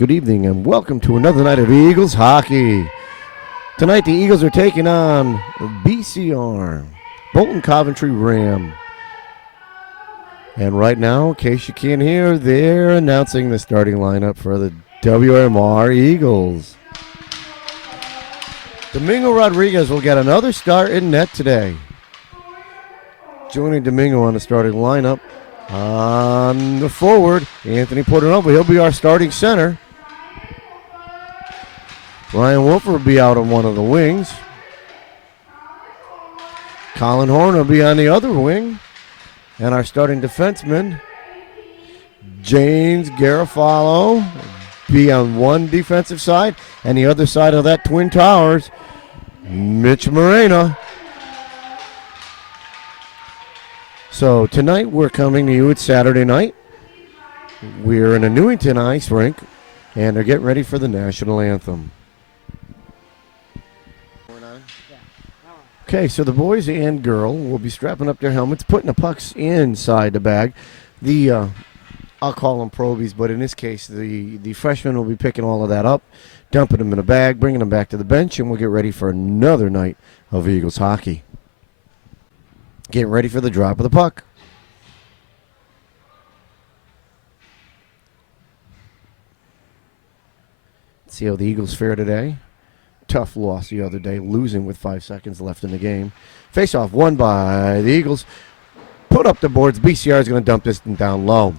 Good evening and welcome to another night of Eagles hockey. Tonight the Eagles are taking on BCR, Bolton Coventry Ram. And right now, in case you can't hear, they're announcing the starting lineup for the WMR Eagles. Domingo Rodriguez will get another start in net today. Joining Domingo on the starting lineup, on the forward, Anthony Portanova. He'll be our starting center. Ryan Wolfer will be out on one of the wings. Colin Horn will be on the other wing. And our starting defenseman, James Garofalo, be on one defensive side. And the other side of that Twin Towers, Mitch Morena. So tonight we're coming to you. It's Saturday night. We're in a Newington ice rink, and they're getting ready for the national anthem. Okay, so the boys and girl will be strapping up their helmets, putting the pucks inside the bag. I'll call them probies, but in this case, the freshmen will be picking all of that up, dumping them in a bag, bringing them back to the bench, and we'll get ready for another night of Eagles hockey. Getting ready for the drop of the puck. Let's see how the Eagles fare today. Tough loss the other day, losing with 5 seconds left in the game. Face-off won by the Eagles. Put up the boards. BCR is going to dump this down low.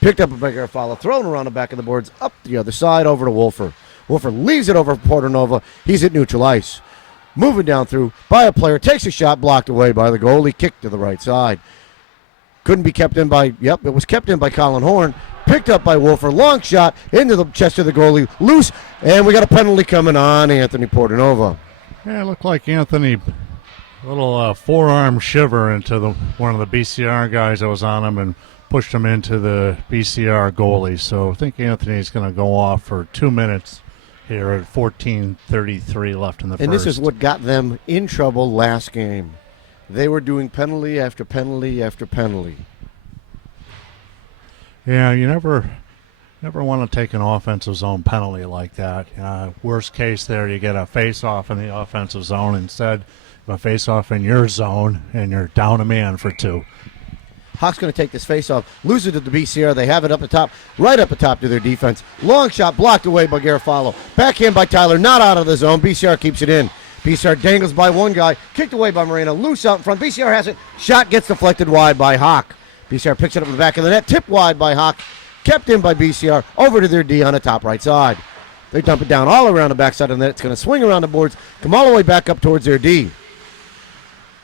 Picked up a bigger follow, thrown around the back of the boards, up the other side, over to Wolfer. Wolfer leaves it over Portanova. He's at neutral ice. Moving down through by a player, takes a shot, blocked away by the goalie, kicked to the right side. Couldn't be kept in by, it was kept in by Colin Horn. Picked up by Wolfer, long shot into the chest of the goalie, loose, and we got a penalty coming on Anthony Portanova. Yeah, it looked like Anthony, a little forearm shiver into one of the BCR guys that was on him and pushed him into the BCR goalie. So I think Anthony's going to go off for 2 minutes here at 14:33 left in the first. And this is what got them in trouble last game. They were doing penalty after penalty after penalty. Yeah, you never want to take an offensive zone penalty like that. Worst case there, you get a face-off in the offensive zone instead of a face-off in your zone, and you're down a man for 2. Hawks going to take this face-off, lose it to the BCR. They have it up the top, right up the top to their defense. Long shot blocked away by Garofalo. Backhand by Tyler, not out of the zone. BCR keeps it in. BCR dangles by one guy, kicked away by Moreno, loose out in front. BCR has it. Shot gets deflected wide by Hawk. BCR picks it up in the back of the net, tipped wide by Hawk, kept in by BCR, over to their D on the top right side. They dump it down all around the backside of the net. It's going to swing around the boards, come all the way back up towards their D.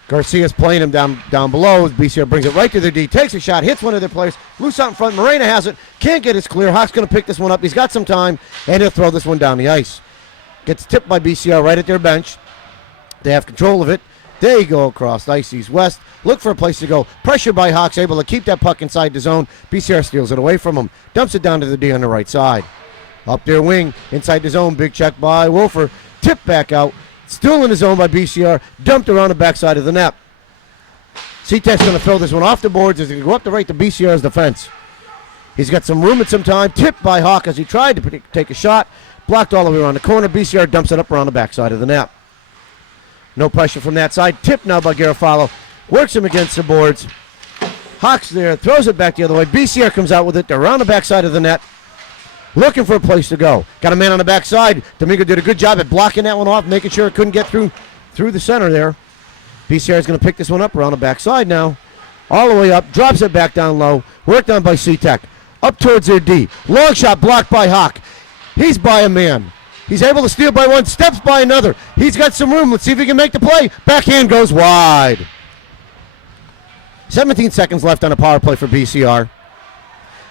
Garcia's playing him down below. BCR brings it right to their D, takes a shot, hits one of their players, loose out in front. Morena has it, can't get it clear. Hawk's going to pick this one up. He's got some time, and he'll throw this one down the ice. Gets tipped by BCR right at their bench. They have control of it. They go across ice east west. Look for a place to go. Pressure by Hawks, able to keep that puck inside the zone. BCR steals it away from him. Dumps it down to the D on the right side. Up their wing, inside the zone. Big check by Wolfer. Tipped back out. Still in the zone by BCR. Dumped around the backside of the net. C-Tech's going to throw this one off the boards. He's going to go up the right to BCR's defense. He's got some room and some time. Tipped by Hawk as he tried to take a shot. Blocked all the way around the corner. BCR dumps it up around the backside of the net. No pressure from that side. Tipped now by Garofalo. Works him against the boards. Hawks there. Throws it back the other way. BCR comes out with it. They're around the backside of the net. Looking for a place to go. Got a man on the backside. Domingo did a good job at blocking that one off, making sure it couldn't get through the center there. BCR is going to pick this one up around the backside now. All the way up. Drops it back down low. Worked on by C-Tech. Up towards their D. Long shot blocked by Hawk. He's by a man. He's able to steal by one, steps by another. He's got some room. Let's see if he can make the play. Backhand goes wide. 17 seconds left on a power play for BCR.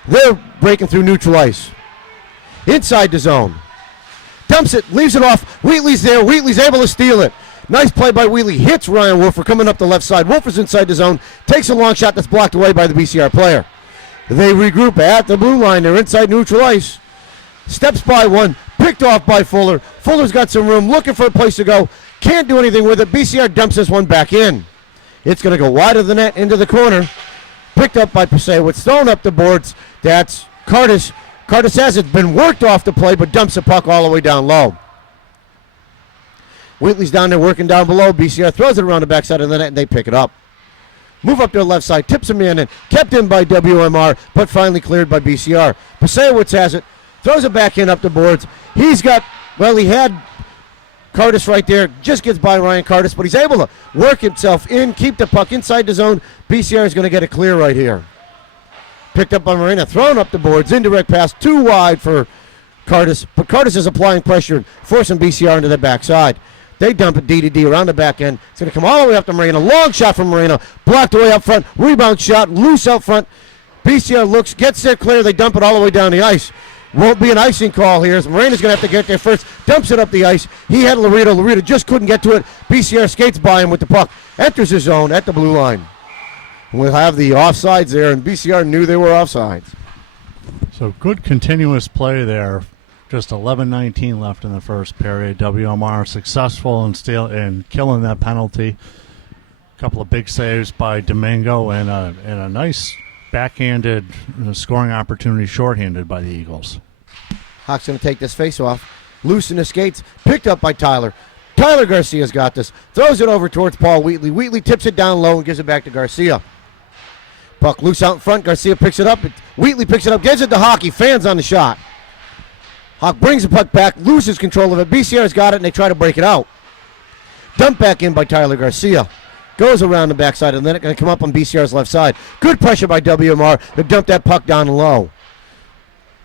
They're breaking through neutral ice. Inside the zone. Dumps it, leaves it off. Wheatley's there. Wheatley's able to steal it. Nice play by Wheatley. Hits Ryan Wolfer coming up the left side. Wolfer's inside the zone. Takes a long shot that's blocked away by the BCR player. They regroup at the blue line. They're inside neutral ice. Steps by one. Picked off by Fuller. Fuller's got some room, looking for a place to go. Can't do anything with it. BCR dumps this one back in. It's going to go wide of the net into the corner. Picked up by Pasewicz. Thrown up the boards. That's Curtis. Curtis has it, been worked off the play, but dumps the puck all the way down low. Wheatley's down there working down below. BCR throws it around the backside of the net, and they pick it up. Move up to the left side, tips him in, kept in by WMR, but finally cleared by BCR. Pasewicz has it, throws it back in up the boards. He had Curtis right there, just gets by Ryan Curtis, but he's able to work himself in, keep the puck inside the zone. BCR is going to get a clear right here. Picked up by Moreno, thrown up the boards, indirect pass, too wide for Curtis, but Curtis is applying pressure and forcing BCR into the backside. They dump it D to D around the back end. It's going to come all the way up to Moreno. Long shot from Moreno. Blocked away up front. Rebound shot. Loose out front. BCR looks, gets there clear. They dump it all the way down the ice. Won't be an icing call here. Moreno's going to have to get there first. Dumps it up the ice. He had Laredo. Laredo just couldn't get to it. BCR skates by him with the puck. Enters his zone at the blue line. We'll have the offsides there, and BCR knew they were offsides. So good continuous play there. Just 11:19 left in the first period. WMR successful in killing that penalty. A couple of big saves by Domingo and a nice backhanded scoring opportunity shorthanded by the Eagles. Hawks going to take this face-off. Loose in the skates. Picked up by Tyler. Tyler Garcia's got this. Throws it over towards Paul Wheatley. Wheatley tips it down low and gives it back to Garcia. Puck loose out in front. Garcia picks it up. Wheatley picks it up. Gives it to Hockey. Fans on the shot. Hawk brings the puck back, loses control of it. BCR's got it, and they try to break it out. Dumped back in by Tyler Garcia. Goes around the backside, and then it's going to come up on BCR's left side. Good pressure by WMR to dump that puck down low.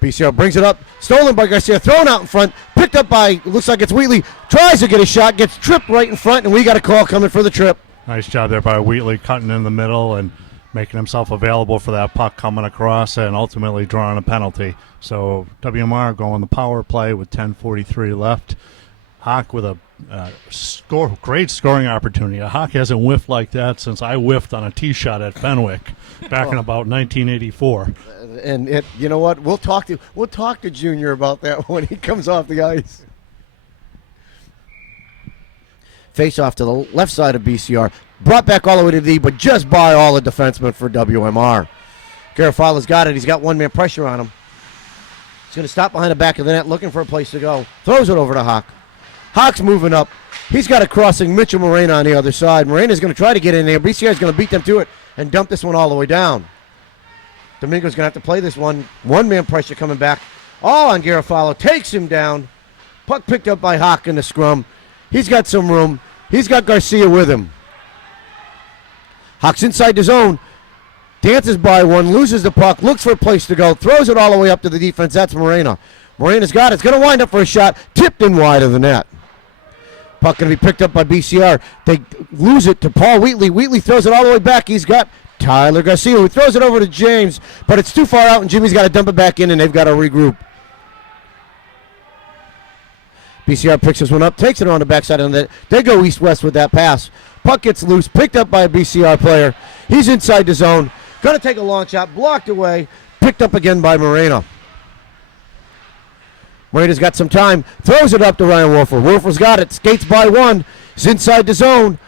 BCR brings it up. Stolen by Garcia. Thrown out in front. Picked up by, looks like it's Wheatley. Tries to get a shot. Gets tripped right in front, and we got a call coming for the trip. Nice job there by Wheatley, cutting in the middle and making himself available for that puck coming across and ultimately drawing a penalty. So WMR going the power play with 10:43 left. Hawk with a great scoring opportunity. A Hawk hasn't whiffed like that since I whiffed on a tee shot at Fenwick back in about 1984. And you know what? We'll talk to Junior about that when he comes off the ice. Face off to the left side of BCR. Brought back all the way to D, but just by all the defensemen for WMR. Garofalo's got it. He's got one-man pressure on him. He's going to stop behind the back of the net, looking for a place to go. Throws it over to Hawk. Hawk's moving up. He's got it crossing Mitchell Moreno on the other side. Morena's going to try to get in there. BCR's going to beat them to it and dump this one all the way down. Domingo's going to have to play this one. One-man pressure coming back. All on Garofalo. Takes him down. Puck picked up by Hawk in the scrum. He's got some room. He's got Garcia with him. Hawk's inside the zone. Dances by one. Loses the puck. Looks for a place to go. Throws it all the way up to the defense. That's Moreno. Morena's got it. It's going to wind up for a shot. Tipped in wide of the net. Puck going to be picked up by BCR. They lose it to Paul Wheatley. Wheatley throws it all the way back. He's got Tyler Garcia, who throws it over to James, but it's too far out, and Jimmy's got to dump it back in, and they've got to regroup. BCR picks this one up, takes it on the backside of the net. They go east-west with that pass. Puck gets loose, picked up by a BCR player. He's inside the zone. Going to take a long shot, blocked away, picked up again by Moreno. Morena's got some time, throws it up to Ryan Wolfer. Wolfer's got it, skates by one. He's inside the zone.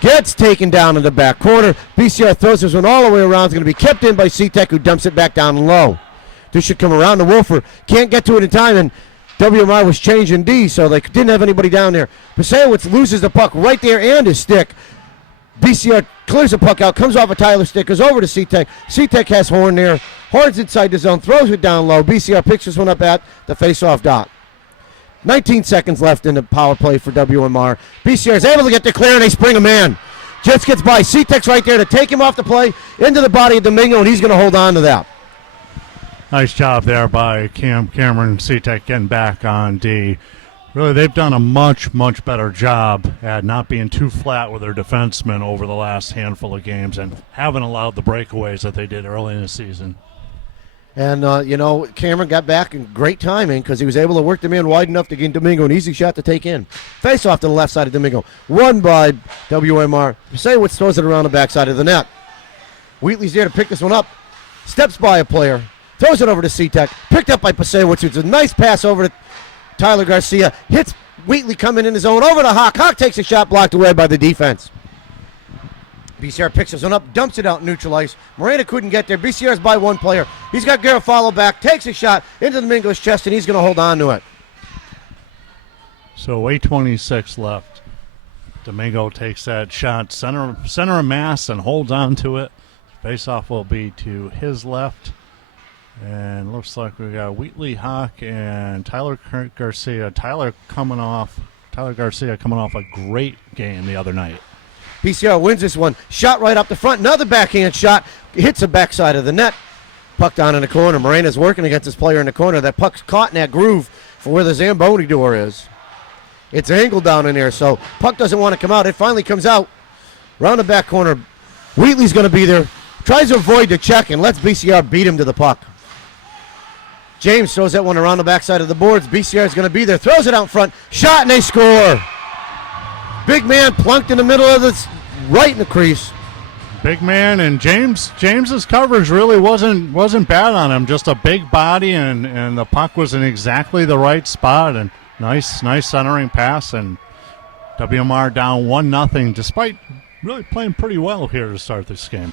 Gets taken down in the back corner. BCR throws this one all the way around. It's going to be kept in by CTEC, who dumps it back down low. This should come around to Wolfer. Can't get to it in time, and WMR was changing D, so they didn't have anybody down there. Pasewicz loses the puck right there and his stick. BCR clears the puck out, comes off a Tyler stick, goes over to CTEC. CTEC has Horn there. Horn's inside the zone, throws it down low. BCR picks this one up at the face-off dot. 19 seconds left in the power play for WMR. BCR is able to get the clear, and they spring a man. Just gets by. CTEC's right there to take him off the play into the body of Domingo, and he's going to hold on to that. Nice job there by Cameron CTEC getting back on D. Really, they've done a much, much better job at not being too flat with their defensemen over the last handful of games and haven't allowed the breakaways that they did early in the season. And, Cameron got back in great timing because he was able to work the man wide enough to get Domingo an easy shot to take in. Face off to the left side of Domingo. Won by WMR. Pasewicz throws it around the backside of the net. Wheatley's there to pick this one up. Steps by a player. Throws it over to CTEC. Picked up by Pasewicz. It's a nice pass over to Tyler Garcia. Hits Wheatley coming in his own. Over to Hawk. Hawk takes a shot blocked away by the defense. BCR picks this one up, dumps it out, neutral ice. Morena couldn't get there. BCR's by one player. He's got Garofalo back, takes a shot into Domingo's chest, and he's going to hold on to it. So 8:26 left. Domingo takes that shot, center of mass, and holds on to it. Faceoff will be to his left. And looks like we got Wheatley, Hawk, and Tyler Garcia. Tyler Garcia coming off a great game the other night. BCR wins this one. Shot right up the front. Another backhand shot. Hits the backside of the net. Puck down in the corner. Morena's working against his player in the corner. That puck's caught in that groove for where the Zamboni door is. It's angled down in there, so puck doesn't want to come out. It finally comes out. Round the back corner. Wheatley's going to be there. Tries to avoid the check and lets BCR beat him to the puck. James throws that one around the backside of the boards. BCR is going to be there. Throws it out front. Shot, and they score. Big man plunked in the middle of this, right in the crease. Big man, and James's coverage really wasn't bad on him. Just a big body, and the puck was in exactly the right spot. And nice centering pass, and WMR down 1-0, despite really playing pretty well here to start this game.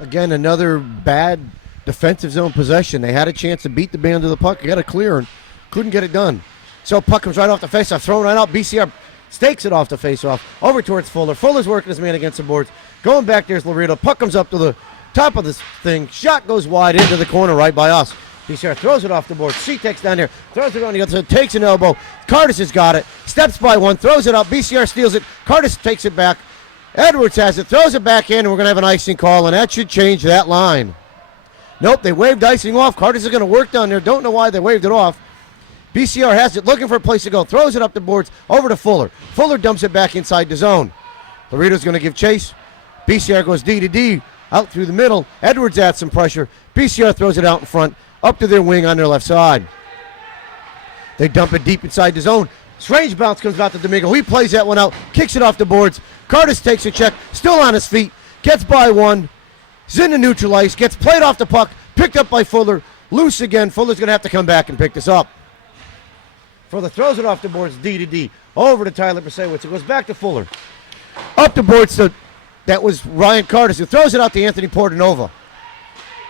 Again, another bad defensive zone possession. They had a chance to beat the band to the puck. Got a clear and couldn't get it done. So puck comes right off the faceoff, thrown right out. BCR stakes it off the faceoff, over towards Fuller. Fuller's working his man against the boards. Going back, there's Laredo. Puck comes up to the top of this thing. Shot goes wide into the corner right by us. BCR throws it off the board. C-Tex down there. Throws it on the other side. Takes an elbow. Cardis has got it. Steps by one. Throws it up. BCR steals it. Cardis takes it back. Edwards has it. Throws it back in, and we're going to have an icing call, and that should change that line. Nope, they waved icing off. Cardis is going to work down there. Don't know why they waved it off. BCR has it, looking for a place to go. Throws it up the boards, over to Fuller. Fuller dumps it back inside the zone. Laredo's going to give chase. BCR goes D to D, out through the middle. Edwards adds some pressure. BCR throws it out in front, up to their wing on their left side. They dump it deep inside the zone. Strange bounce comes out to Domingo. He plays that one out, kicks it off the boards. Cardis takes a check, still on his feet, gets by one. He's in the neutral ice, gets played off the puck, picked up by Fuller, loose again. Fuller's going to have to come back and pick this up. Fuller throws it off the boards, D to D, over to Tyler Prasewicz. It goes back to Fuller. Up the boards to, that was Ryan Cardis, who throws it out to Anthony Portanova.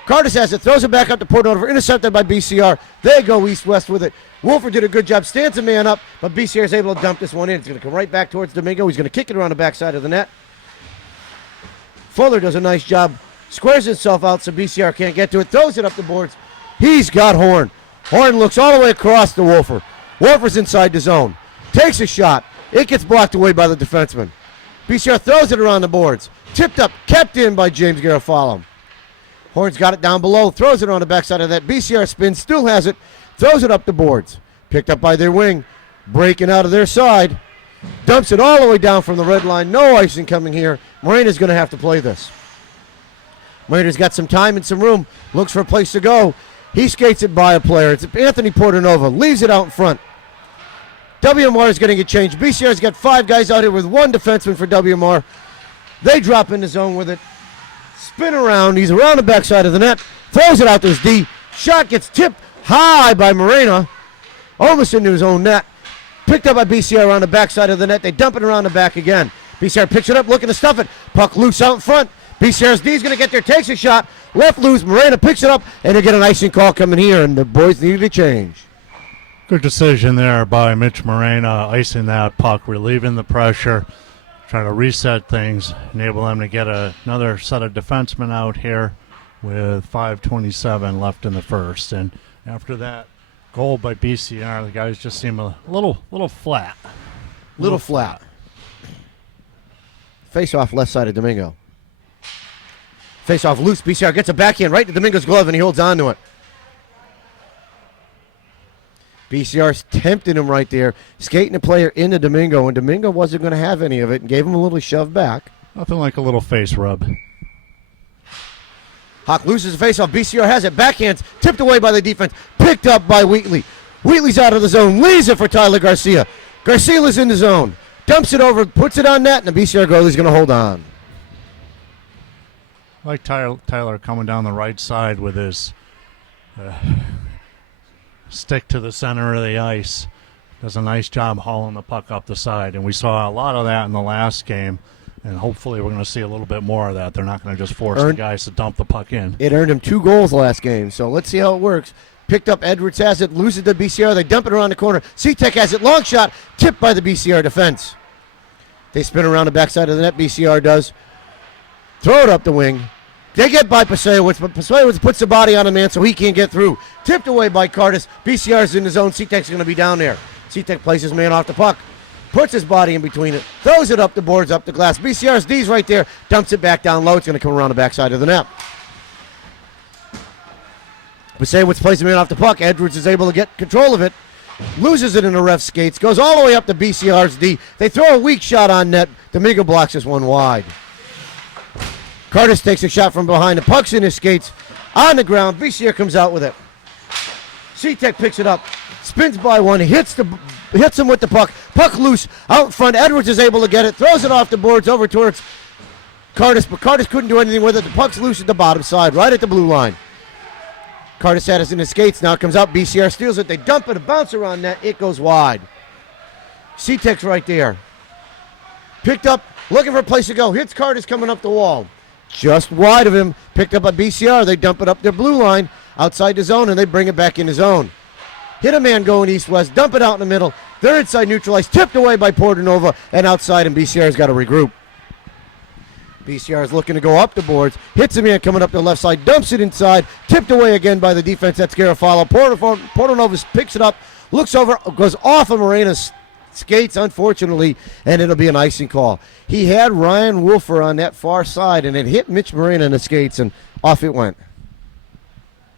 Cardis has it, throws it back up to Portanova, intercepted by BCR. They go east-west with it. Wolford did a good job, stands a man up, but BCR is able to dump this one in. It's going to come right back towards Domingo. He's going to kick it around the backside of the net. Fuller does a nice job, squares himself out so BCR can't get to it, throws it up the boards. He's got Horn. Horn looks all the way across to Wolford. Wolford's inside the zone. Takes a shot. It gets blocked away by the defenseman. BCR throws it around the boards. Tipped up, kept in by James Garofalo. Horn's got it down below, throws it on the backside of that. BCR spins, still has it, throws it up the boards. Picked up by their wing, breaking out of their side. Dumps it all the way down from the red line. No icing coming here. Morena's going to have to play this. Morena's got some time and some room, looks for a place to go. He skates it by a player. It's Anthony Portanova, leaves it out in front. WMR is getting a change. BCR's got 5 guys out here with 1 defenseman for WMR. They drop in the zone with it. Spin around. He's around the backside of the net. Throws it out to his D. Shot gets tipped high by Morena. Almost into his own net. Picked up by BCR around the backside of the net. They dump it around the back again. BCR picks it up, looking to stuff it. Puck loose out in front. BCR's D's going to get there, takes a shot. Left loose. Morena picks it up, and they get an icing call coming here, and the boys needed a change. Good decision there by Mitch Morena, icing that puck, relieving the pressure, trying to reset things, enable them to get another set of defensemen out here with 5:27 left in the first. And after that goal by BCR, the guys just seem a little flat. Little flat. Face off left side of Domingo. Face off loose. BCR gets a backhand right to Domingo's glove, and he holds on to it. BCR's tempted him right there, skating the player into Domingo, and Domingo wasn't going to have any of it and gave him a little shove back. Nothing like a little face rub. Hawk loses the face off. BCR has it. Backhands tipped away by the defense. Picked up by Wheatley. Wheatley's out of the zone. Leaves it for Tyler Garcia. Garcia's in the zone. Dumps it over. Puts it on net. And the BCR goalie's going to hold on. I like Tyler coming down the right side with his stick to the center of the ice. Does a nice job hauling the puck up the side. And we saw a lot of that in the last game. And hopefully we're going to see a little bit more of that. They're not going to just force the Earned- guys to dump the puck in. It earned him 2 goals last game, so let's see how it works. Picked up, Edwards has it, loses to BCR. They dump it around the corner. C-Tech has it, long shot, tipped by the BCR defense. They spin around the backside of the net, BCR does. Throw it up the wing. They get by Pasewicz, but Pasewicz puts the body on a man so he can't get through. Tipped away by Cardis. BCR's in the zone. C-Tech's going to be down there. C-Tech plays his man off the puck. Puts his body in between it. Throws it up the boards, up the glass. BCR's D's right there. Dumps it back down low. It's going to come around the backside of the net. Pasewicz plays the man off the puck. Edwards is able to get control of it. Loses it in the ref skates. Goes all the way up to BCR's D. They throw a weak shot on net. Domingo blocks this one wide. Cardis takes a shot from behind. The puck's in his skates. On the ground. BCR comes out with it. C-Tech picks it up. Spins by one. Hits him with the puck. Puck loose. Out in front. Edwards is able to get it. Throws it off the boards over towards Cardis. But Cardis couldn't do anything with it. The puck's loose at the bottom side. Right at the blue line. Cardis had us in his skates. Now it comes out. BCR steals it. They dump it. A bounce around net. It goes wide. C-Tech's right there. Picked up. Looking for a place to go. Hits Cardis coming up the wall. Just wide of him. Picked up by BCR. They dump it up their blue line. Outside the zone. And they bring it back in the zone. Hit a man going east-west. Dump it out in the middle. They're inside neutralized. Tipped away by Portanova. And outside. And BCR's got to regroup. BCR is looking to go up the boards. Hits a man coming up the left side. Dumps it inside. Tipped away again by the defense. That's Garofalo. Portanova picks it up. Looks over. Goes off of Morena's skates, unfortunately. And it'll be an icing call. He had Ryan Wolfer on that far side. And it hit Mitch Morena in the skates. And off it went.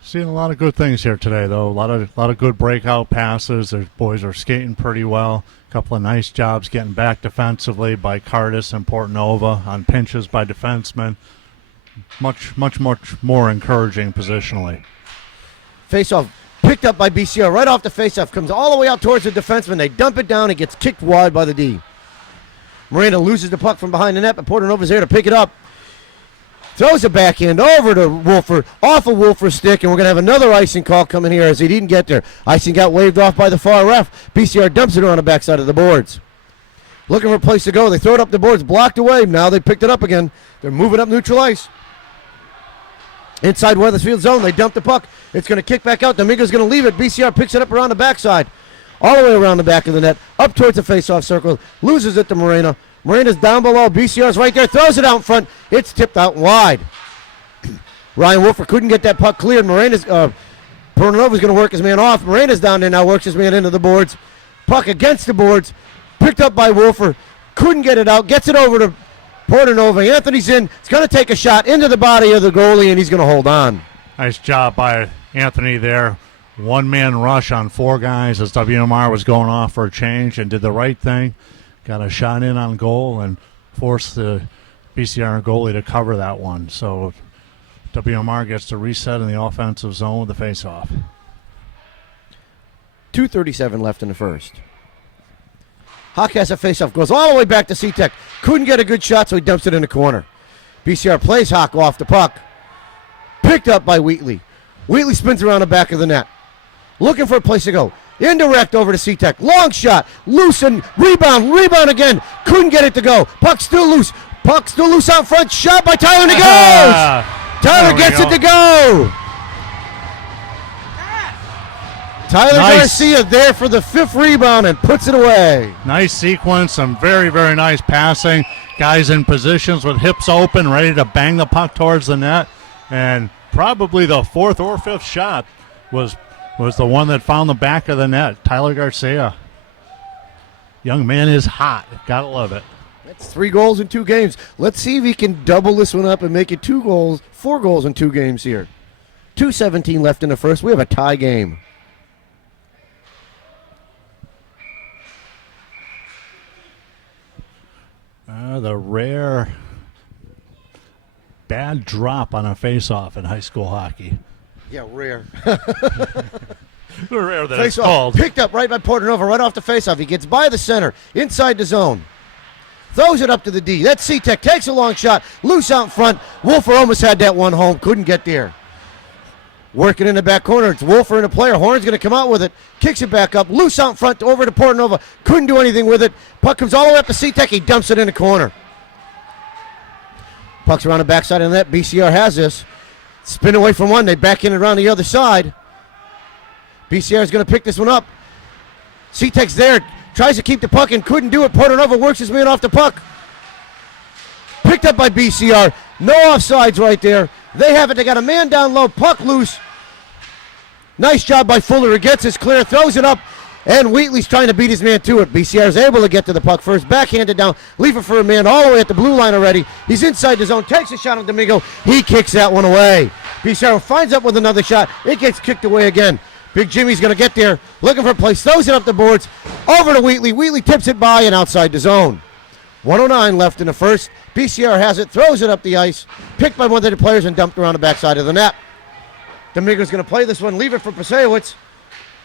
Seeing a lot of good things here today, though. A lot of good breakout passes. The boys are skating pretty well. A couple of nice jobs getting back defensively by Cardis and Portanova on pinches by defensemen. Much more encouraging positionally. Faceoff picked up by BCR right off the faceoff. Comes all the way out towards the defenseman. They dump it down. It gets kicked wide by the D. Miranda loses the puck from behind the net, but Portanova's there to pick it up. Throws a backhand over to Wolfer, off of Wolfer's stick, and we're going to have another icing call coming here as he didn't get there. Icing got waved off by the far ref. BCR dumps it around the backside of the boards. Looking for a place to go. They throw it up the boards, blocked away. Now they picked it up again. They're moving up neutral ice. Inside Weathersfield zone, they dump the puck. It's going to kick back out. Domingo's going to leave it. BCR picks it up around the backside. All the way around the back of the net, up towards the faceoff circle. Loses it to Morena. Morena's down below. BCR's right there. Throws it out in front. It's tipped out wide. Ryan Wolfer couldn't get that puck cleared. Portanova's going to work his man off. Morena's down there now. Works his man into the boards. Puck against the boards. Picked up by Wolfer. Couldn't get it out. Gets it over to Portanova. Anthony's in. He's going to take a shot into the body of the goalie, and he's going to hold on. Nice job by Anthony there. One-man rush on 4 guys as WMR was going off for a change and did the right thing. Got a shot in on goal and forced the BCR goalie to cover that one. So WMR gets to reset in the offensive zone with the faceoff. 2:37 left in the first. Hawk has a faceoff. Goes all the way back to C-Tech. Couldn't get a good shot, so he dumps it in the corner. BCR plays Hawk off the puck. Picked up by Wheatley. Wheatley spins around the back of the net. Looking for a place to go. Indirect over to C-Tech. Long shot. Loose and rebound. Rebound again. Couldn't get it to go. Puck still loose. Puck still loose out front. Shot by Tyler, and it goes! Tyler gets it to go! Tyler Garcia there for the 5th rebound and puts it away. Nice sequence. Some very, very nice passing. Guys in positions with hips open, ready to bang the puck towards the net. And probably the 4th or 5th shot was the one that found the back of the net. Tyler Garcia. Young man is hot. Gotta love it. That's 3 goals in 2 games. Let's see if he can double this one up and make it 4 goals in 2 games here. 2:17 left in the first. We have a tie game. The rare bad drop on a face-off in high school hockey. Yeah, rare. Rare that Face it's called. Picked up right by Portanova, right off the faceoff. He gets by the center, inside the zone. Throws it up to the D. That's C-Tech. Takes a long shot. Loose out in front. Wolfer almost had that one home. Couldn't get there. Working in the back corner. It's Wolfer and a player. Horn's going to come out with it. Kicks it back up. Loose out in front over to Portanova. Couldn't do anything with it. Puck comes all the way up to C-Tech. He dumps it in the corner. Puck's around the backside of the net. BCR has this. Spin away from one. They back in around the other side. BCR is going to pick this one up. C-Tech's there. Tries to keep the puck and couldn't do it. Portanova works his man off the puck. Picked up by BCR. No offsides right there. They have it. They got a man down low. Puck loose. Nice job by Fuller. He gets his clear. Throws it up. And Wheatley's trying to beat his man to it. BCR is able to get to the puck first. Backhanded down. Leave it for a man all the way at the blue line already. He's inside the zone. Takes a shot on Domingo. He kicks that one away. BCR finds up with another shot. It gets kicked away again. Big Jimmy's going to get there. Looking for a place. Throws it up the boards. Over to Wheatley. Wheatley tips it by and outside the zone. 1:09 left in the first. BCR has it. Throws it up the ice. Picked by one of the players and dumped around the backside of the net. Domingo's going to play this one. Leave it for Pasewicz.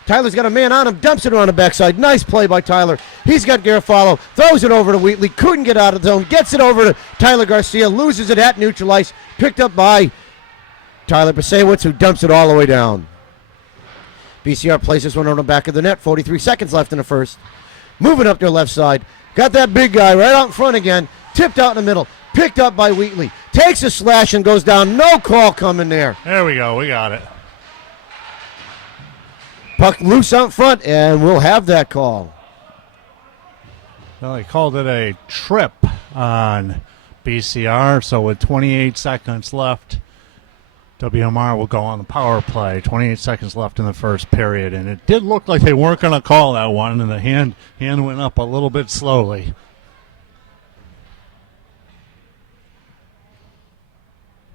Tyler's got a man on him, dumps it around the backside. Nice play by Tyler. He's got Garofalo, throws it over to Wheatley, couldn't get out of the zone, gets it over to Tyler Garcia, loses it at neutral ice, picked up by Tyler Pasewicz, who dumps it all the way down. BCR plays this one on the back of the net, 43 seconds left in the first. Moving up their left side, got that big guy right out in front again, tipped out in the middle, picked up by Wheatley, takes a slash and goes down. No call coming there. There we go, we got it. Puck loose out front, and we'll have that call. Well, they called it a trip on BCR, so with 28 seconds left, WMR will go on the power play. 28 seconds left in the first period, and it did look like they weren't going to call that one, and the hand went up a little bit slowly.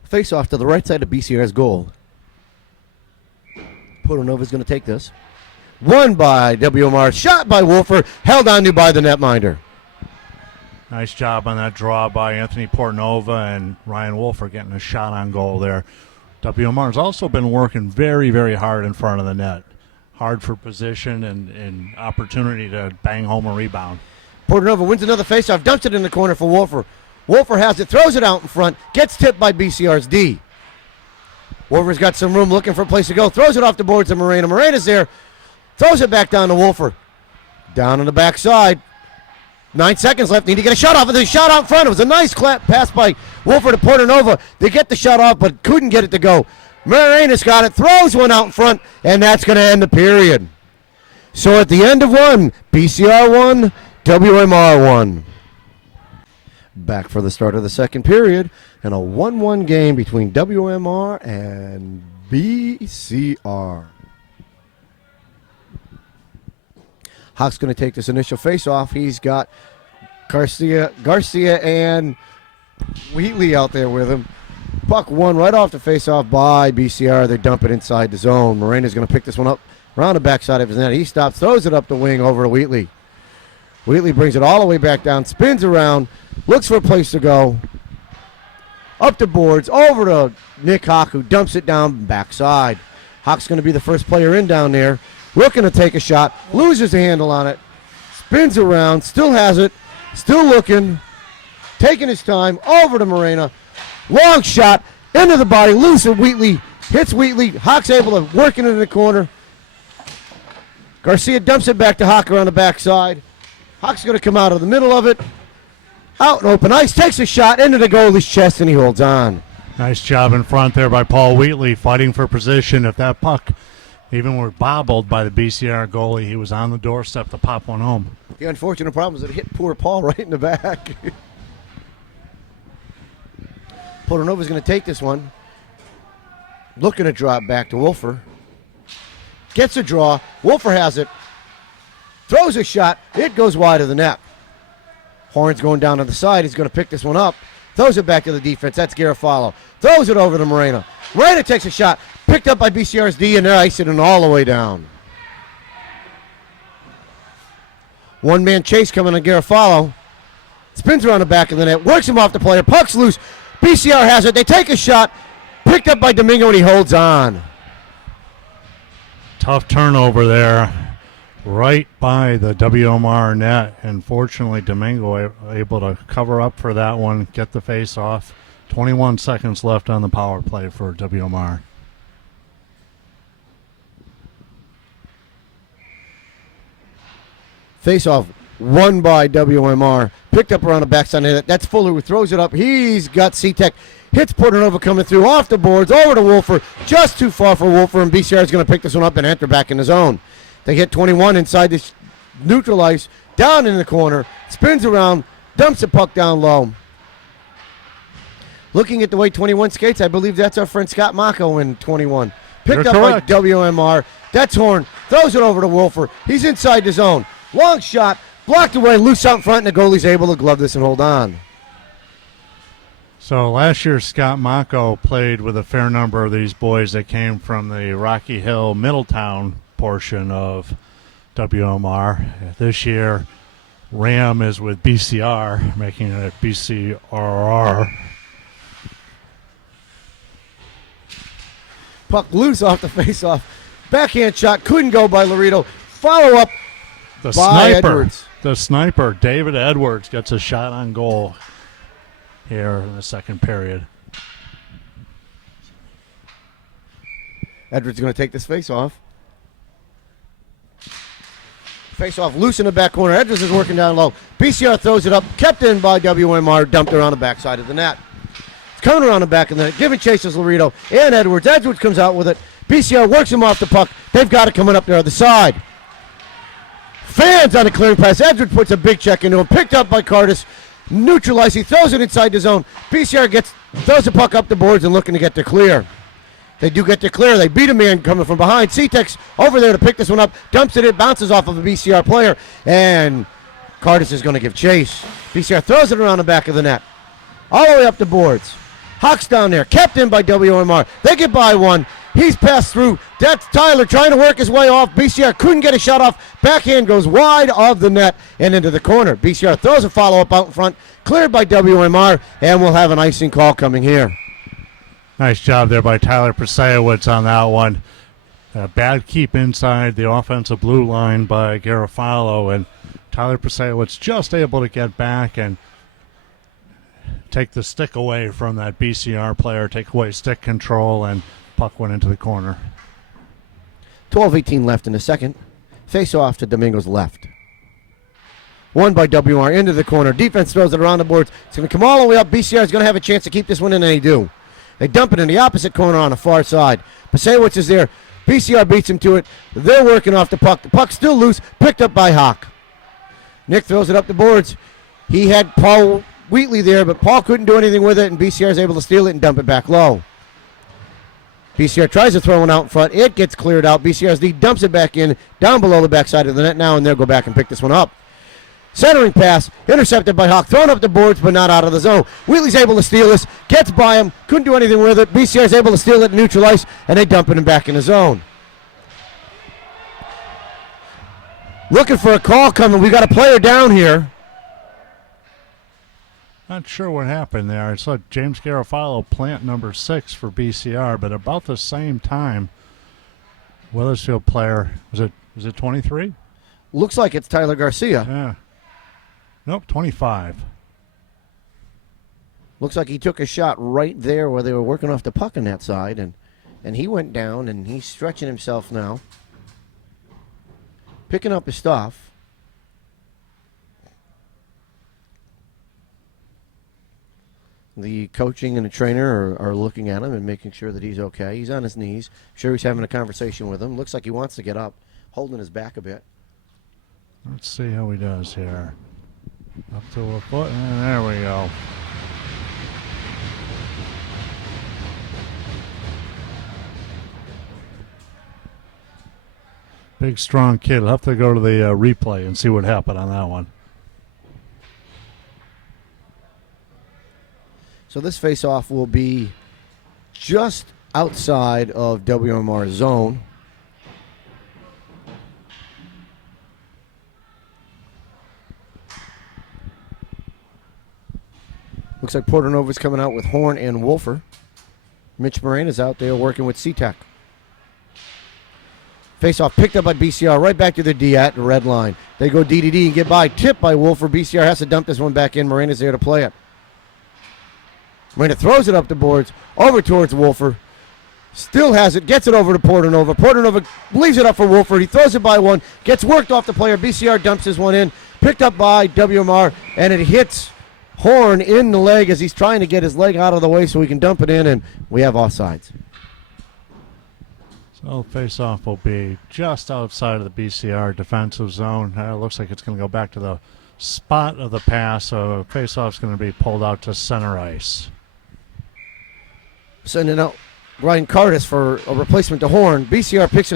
Face off to the right side of BCR's goal. Portanova's going to take this. Won by WMR. Shot by Wolfer. Held on to by the netminder. Nice job on that draw by Anthony Portanova and Ryan Wolfer getting a shot on goal there. WMR's also been working very, very hard in front of the net. Hard for position and opportunity to bang home a rebound. Portanova wins another faceoff. Dumps it in the corner for Wolfer. Wolfer has it. Throws it out in front. Gets tipped by BCR's D. Wolfer's got some room, looking for a place to go. Throws it off the boards to Moreno. Moreno's there. Throws it back down to Wolfer. Down on the backside. 9 seconds left. Need to get a shot off. And the shot out front. It was a nice pass by Wolfer to Portanova. They get the shot off, but couldn't get it to go. Morena's got it. Throws one out in front, and that's going to end the period. So at the end of one, BCR 1, WMR 1. Back for the start of the second period, and a 1-1 game between WMR and BCR. Hawk's going to take this initial face-off. He's got Garcia and Wheatley out there with him. Puck won right off the face-off by BCR. They dump it inside the zone. Morena's going to pick this one up around the backside of his net. He stops, throws it up the wing over to Wheatley. Wheatley brings it all the way back down, spins around, looks for a place to go. Up the boards, over to Nick Hawk, who dumps it down backside. Hawk's going to be the first player in down there. Looking to take a shot, loses the handle on it, spins around, still has it, still looking, taking his time, over to Moreno. Long shot, into the body, loose at Wheatley, hits Wheatley. Hawk's able to work it into the corner. Garcia dumps it back to Hawk around the backside. Hawk's going to come out of the middle of it. Out in open ice, takes a shot into the goalie's chest, and he holds on. Nice job in front there by Paul Wheatley, fighting for position. If that puck even were bobbled by the BCR goalie, he was on the doorstep to pop one home. The unfortunate problem is that it hit poor Paul right in the back. Portanova's going to take this one. Looking to drop back to Wolfer. Gets a draw. Wolfer has it. Throws a shot. It goes wide of the net. Horn's going down to the side. He's going to pick this one up. Throws it back to the defense. That's Garofalo. Throws it over to Moreno. Moreno takes a shot. Picked up by BCR's D, and they're icing it all the way down. One-man chase coming on Garofalo. Spins around the back of the net. Works him off the player. Puck's loose. BCR has it. They take a shot. Picked up by Domingo, and he holds on. Tough turnover there. Right by the WMR net. And fortunately, Domingo able to cover up for that one, get the face off. 21 seconds left on the power play for WMR. Face-off won by WMR. Picked up around the backside of that. That's Fuller who throws it up. He's got C-Tech. Hits Portanova coming through off the boards, over to Wolfer. Just too far for Wolfer, and BCR is going to pick this one up and enter back in the zone. They hit 21 inside this neutral ice, down in the corner, spins around, dumps the puck down low. Looking at the way 21 skates, I believe that's our friend Scott Mako in 21. Picked up by WMR. That's Horn. Throws it over to Wolfer. He's inside the zone. Long shot. Blocked away. Loose out in front, and the goalie's able to glove this and hold on. So last year, Scott Mako played with a fair number of these boys that came from the Rocky Hill, Middletown portion of WMR. This year, Ram is with BCR, making it BCRR. Puck loose off the faceoff. Backhand shot. Couldn't go by Laredo. Follow up by Edwards. The sniper, David Edwards, gets a shot on goal here in the second period. Edwards is going to take this face-off. Face-off loose in the back corner. Edwards is working down low. BCR throws it up. Kept in by WMR. Dumped around the backside of the net. It's coming around the back of the net. Giving chase is Laredo and Edwards. Edwards comes out with it. BCR works him off the puck. They've got it coming up there on the side. Fans on a clearing pass. Edwards puts a big check into him. Picked up by Cardis. Neutralized. He throws it inside the zone. BCR throws the puck up the boards and looking to get to clear. They do get to clear. They beat a man coming from behind. C-Tech's over there to pick this one up. Dumps it in. Bounces off of a BCR player. And Cardis is going to give chase. BCR throws it around the back of the net. All the way up the boards. Hawks down there. Kept in by WMR. They get by one. He's passed through. That's Tyler trying to work his way off. BCR couldn't get a shot off. Backhand goes wide of the net and into the corner. BCR throws a follow-up out in front. Cleared by WMR, and we'll have an icing call coming here. Nice job there by Tyler Prasayowicz on that one. Bad keep inside the offensive blue line by Garofalo, and Tyler Prasayowicz just able to get back and take the stick away from that BCR player, take away stick control, and puck went into the corner. 12:18 left in the second. Face off to Domingo's left. Won by WMR into the corner. Defense throws it around the boards. It's going to come all the way up. BCR is going to have a chance to keep this one in, and they do. They dump it in the opposite corner on the far side. Pasewicz is there. BCR beats him to it. They're working off the puck. The puck's still loose. Picked up by Hawk. Nick throws it up the boards. He had Paul Wheatley there, but Paul couldn't do anything with it, and BCR is able to steal it and dump it back low. BCR tries to throw one out in front. It gets cleared out. BCR's D dumps it back in, down below the backside of the net now, and they'll go back and pick this one up. Centering pass, intercepted by Hawk, thrown up the boards, but not out of the zone. Wheatley's able to steal this, gets by him, couldn't do anything with it. BCR's able to steal it and neutralize, and they dump it back in the zone. Looking for a call coming. We got a player down here. Not sure what happened there. I saw James Garofalo plant number 6 for BCR, but about the same time, Wethersfield player, was it 23? Looks like it's Tyler Garcia. Yeah. Nope, 25. Looks like he took a shot right there where they were working off the puck on that side, and he went down, and he's stretching himself now. Picking up his stuff. The coaching and the trainer are looking at him and making sure that he's okay. He's on his knees. I'm sure he's having a conversation with him. Looks like he wants to get up, holding his back a bit. Let's see how he does here. Up to a foot, and there we go. Big, strong kid. I'll have to go to the replay and see what happened on that one. So this face-off will be just outside of WMR's zone. Looks like Portanova's coming out with Horn and Wolfer. Mitch Morane's out there working with C-Tech. Face-off picked up by BCR, right back to the D at the red line. They go DDD and get by. Tipped by Wolfer. BCR has to dump this one back in. Morane's there to play it. Morena throws it up the boards, over towards Wolfer. Still has it, gets it over to Portanova. Portanova leaves it up for Wolfer. He throws it by one, gets worked off the player. BCR dumps this one in. Picked up by WMR, and it hits Horn in the leg as he's trying to get his leg out of the way so he can dump it in, and we have offsides. So face-off will be just outside of the BCR defensive zone. It looks like it's going to go back to the spot of the pass, so face-off's going to be pulled out to center ice. Sending out Ryan Curtis for a replacement to Horn. BCR picks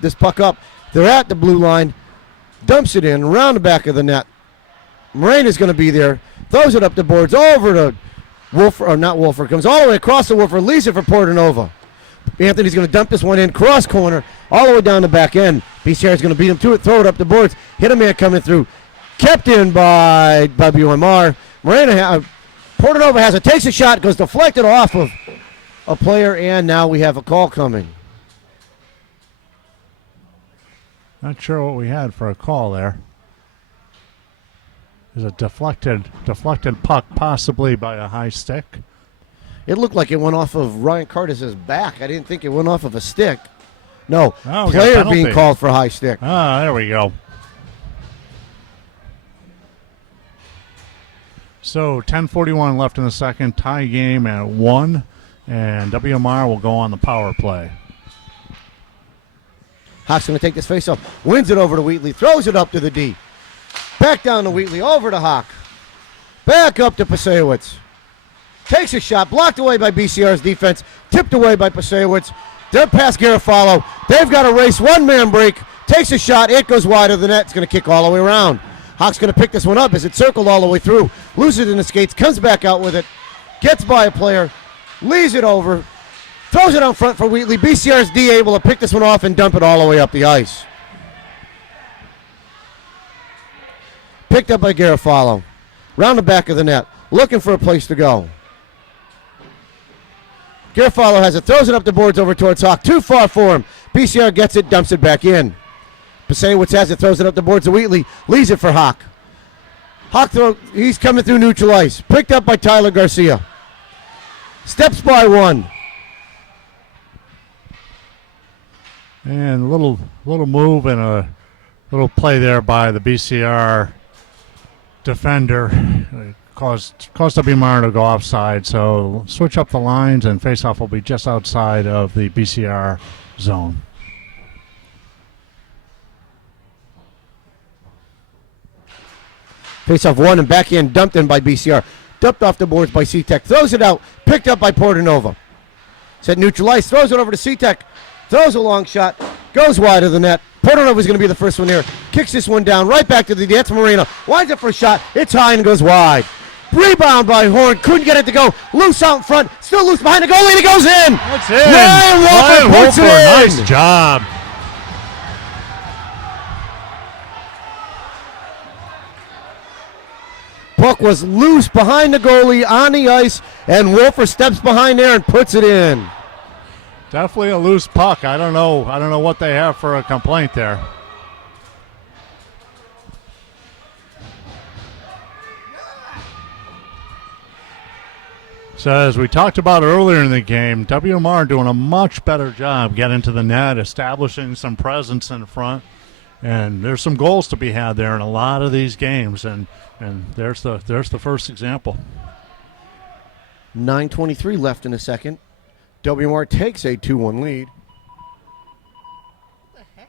this puck up. They're at the blue line, dumps it in around the back of the net. Moraine is going to be there, throws it up the boards over to Wolfer, or not Wolfer, comes all the way across the Wolfer, leaves it for Portanova. Anthony's going to dump this one in, cross corner, all the way down the back end. BCR is going to beat him to it, throw it up the boards, hit a man coming through, kept in by WMR. Portanova has it, takes a shot, goes deflected off of a player, and now we have a call coming. Not sure what we had for a call there. Is a deflected puck, possibly by a high stick. It looked like it went off of Ryan Curtis's back. I didn't think it went off of a stick. No, Oh, we got a player penalty. being called for high stick. Ah, there we go. So 10:41 left in the second, tie game at 1, and WMR will go on the power play. Hawk's going to take this face-off, wins it over to Wheatley, throws it up to the D. Back down to Wheatley, over to Hawk. Back up to Pasewicz. Takes a shot, blocked away by BCR's defense, tipped away by Pasewicz. They're past Garofalo. They've got a race, one-man break. Takes a shot, it goes wide of the net. It's going to kick all the way around. Hawk's going to pick this one up as it circled all the way through. Loses it in the skates, comes back out with it. Gets by a player, leaves it over. Throws it out front for Wheatley. BCR's D able to pick this one off and dump it all the way up the ice. Picked up by Garofalo. Round the back of the net. Looking for a place to go. Garofalo has it. Throws it up the boards over towards Hawk. Too far for him. BCR gets it. Dumps it back in. Pasewicz has it. Throws it up the boards to Wheatley. Leaves it for Hawk. He's coming through neutral ice. Picked up by Tyler Garcia. Steps by one. And a little move and a little play there by the BCR defender caused WMR to go offside. So switch up the lines, and faceoff will be just outside of the BCR zone. Face-off one and back in, dumped in by BCR. Dumped off the boards by C-Tech. Throws it out, picked up by Portanova. Set neutral ice, throws it over to C-Tech. Throws a long shot, goes wide of the net. Portanova's going to be the first one here. Kicks this one down, right back to the That's Moreno. Winds up for a shot. It's high and goes wide. Rebound by Horn. Couldn't get it to go. Loose out in front. Still loose behind the goalie, and it goes in. That's in. Ryan Wolfer puts it in. Nice job. Puck was loose behind the goalie on the ice, and Wolfer steps behind there and puts it in. Definitely a loose puck. I don't know what they have for a complaint there. So as we talked about earlier in the game, WMR doing a much better job getting to the net, establishing some presence in front, and there's some goals to be had there in a lot of these games, and there's the first example. 9:23 left in the second. WMR takes a 2-1 lead. What the heck?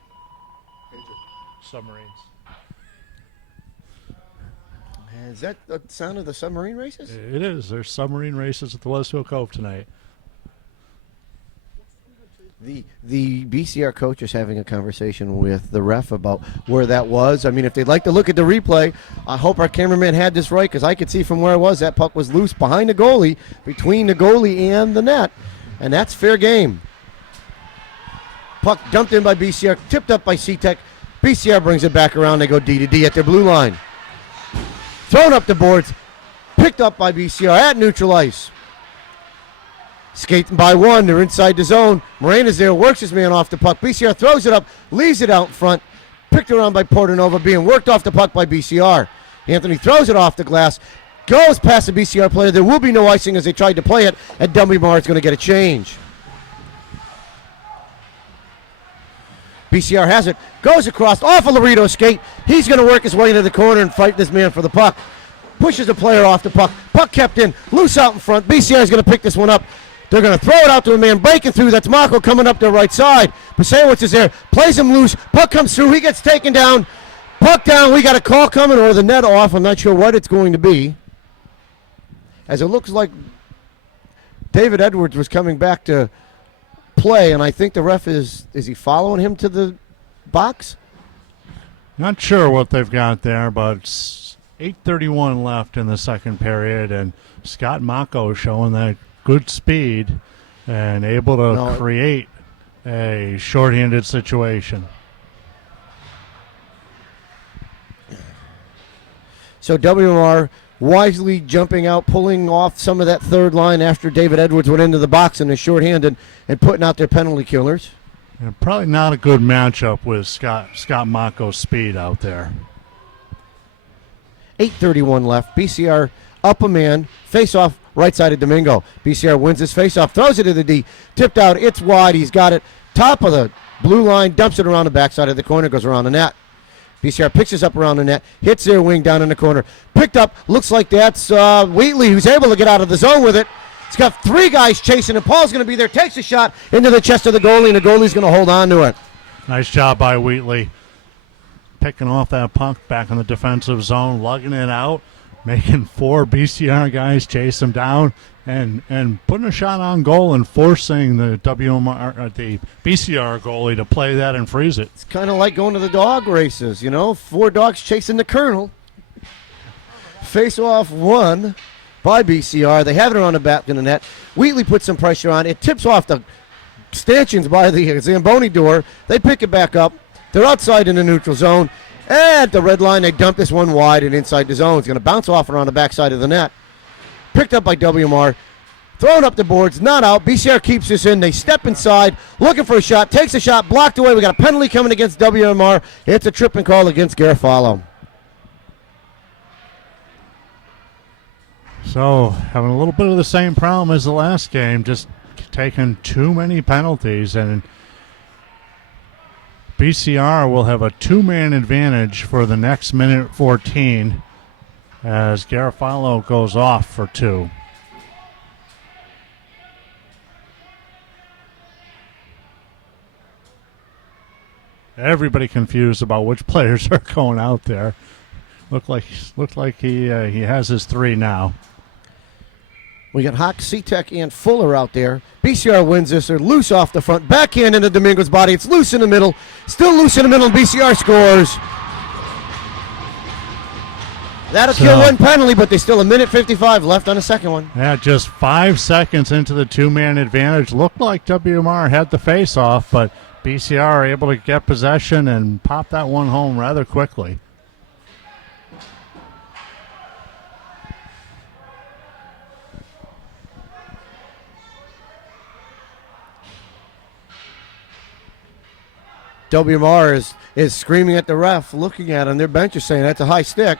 Submarines. Is that the sound of the submarine races? It is. There's submarine races at the Westfield Cove tonight. The BCR coach is having a conversation with the ref about where that was. I mean, if they'd like to look at the replay, I hope our cameraman had this right, because I could see from where I was that puck was loose behind the goalie, between the goalie and the net, and that's fair game. Puck dumped in by BCR, tipped up by C-Tech. BCR brings it back around. They go D to D at their blue line. Thrown up the boards, picked up by BCR at neutral ice. Skating by one, they're inside the zone. Morena's there, works his man off the puck. BCR throws it up, leaves it out in front. Picked around by Portanova, being worked off the puck by BCR. Anthony throws it off the glass, goes past the BCR player. There will be no icing as they tried to play it, and WMR is going to get a change. BCR has it, goes across, off of Laredo's skate. He's going to work his way into the corner and fight this man for the puck. Pushes the player off the puck. Puck kept in, loose out in front. BCR is going to pick this one up. They're going to throw it out to a man breaking through. That's Mako coming up their right side. Pasewicz is there, plays him loose. Puck comes through. He gets taken down. Puck down. We got a call coming or the net off. I'm not sure what it's going to be. As it looks like David Edwards was coming back to play, and I think the ref is he following him to the box? Not sure what they've got there, but it's 8:31 left in the second period, and Scott Mako showing that good speed and able to create a shorthanded situation. So WMR wisely jumping out, pulling off some of that third line after David Edwards went into the box and is shorthanded and putting out their penalty killers. And probably not a good matchup with Scott Mako's speed out there. 8:31 left. BCR up a man, face off right side of Domingo. BCR wins his face off, throws it to the D, tipped out, it's wide, he's got it, top of the blue line, dumps it around the backside of the corner, goes around the net. BCR picks this up around the net, hits their wing down in the corner. Picked up, looks like that's Wheatley, who's able to get out of the zone with it. It's got three guys chasing it. Paul's going to be there, takes a shot into the chest of the goalie, and the goalie's going to hold on to it. Nice job by Wheatley. Picking off that puck back in the defensive zone, lugging it out, making four BCR guys chase him down, and putting a shot on goal and forcing the the BCR goalie to play that and freeze it. It's kind of like going to the dog races, you know, four dogs chasing the colonel. Face off one by BCR. They have it around the back of the net. Wheatley puts some pressure on. It tips off the stanchions by the Zamboni door. They pick it back up. They're outside in the neutral zone. At the red line, they dump this one wide and inside the zone. It's going to bounce off around the backside of the net. Picked up by WMR. Thrown up the boards, not out. BCR keeps this in. They step inside, looking for a shot. Takes a shot, blocked away. We got a penalty coming against WMR. It's a tripping call against Garofalo. So, having a little bit of the same problem as the last game, just taking too many penalties, and BCR will have a two-man advantage for the next minute 14 as Garofalo goes off for two. Everybody confused about which players are going out there. Looked like he has his three now. We got Hawk, C-Tech, and Fuller out there. BCR wins this. They're loose off the front. Backhand into Domingo's body. It's loose in the middle. Still loose in the middle, and BCR scores. That'll kill one penalty, but there's still a minute 55 left on the second one. Yeah, just 5 seconds into the two-man advantage. Looked like WMR had the face-off, but BCR are able to get possession and pop that one home rather quickly. WMR is screaming at the ref, looking at him. Their bench is saying that's a high stick.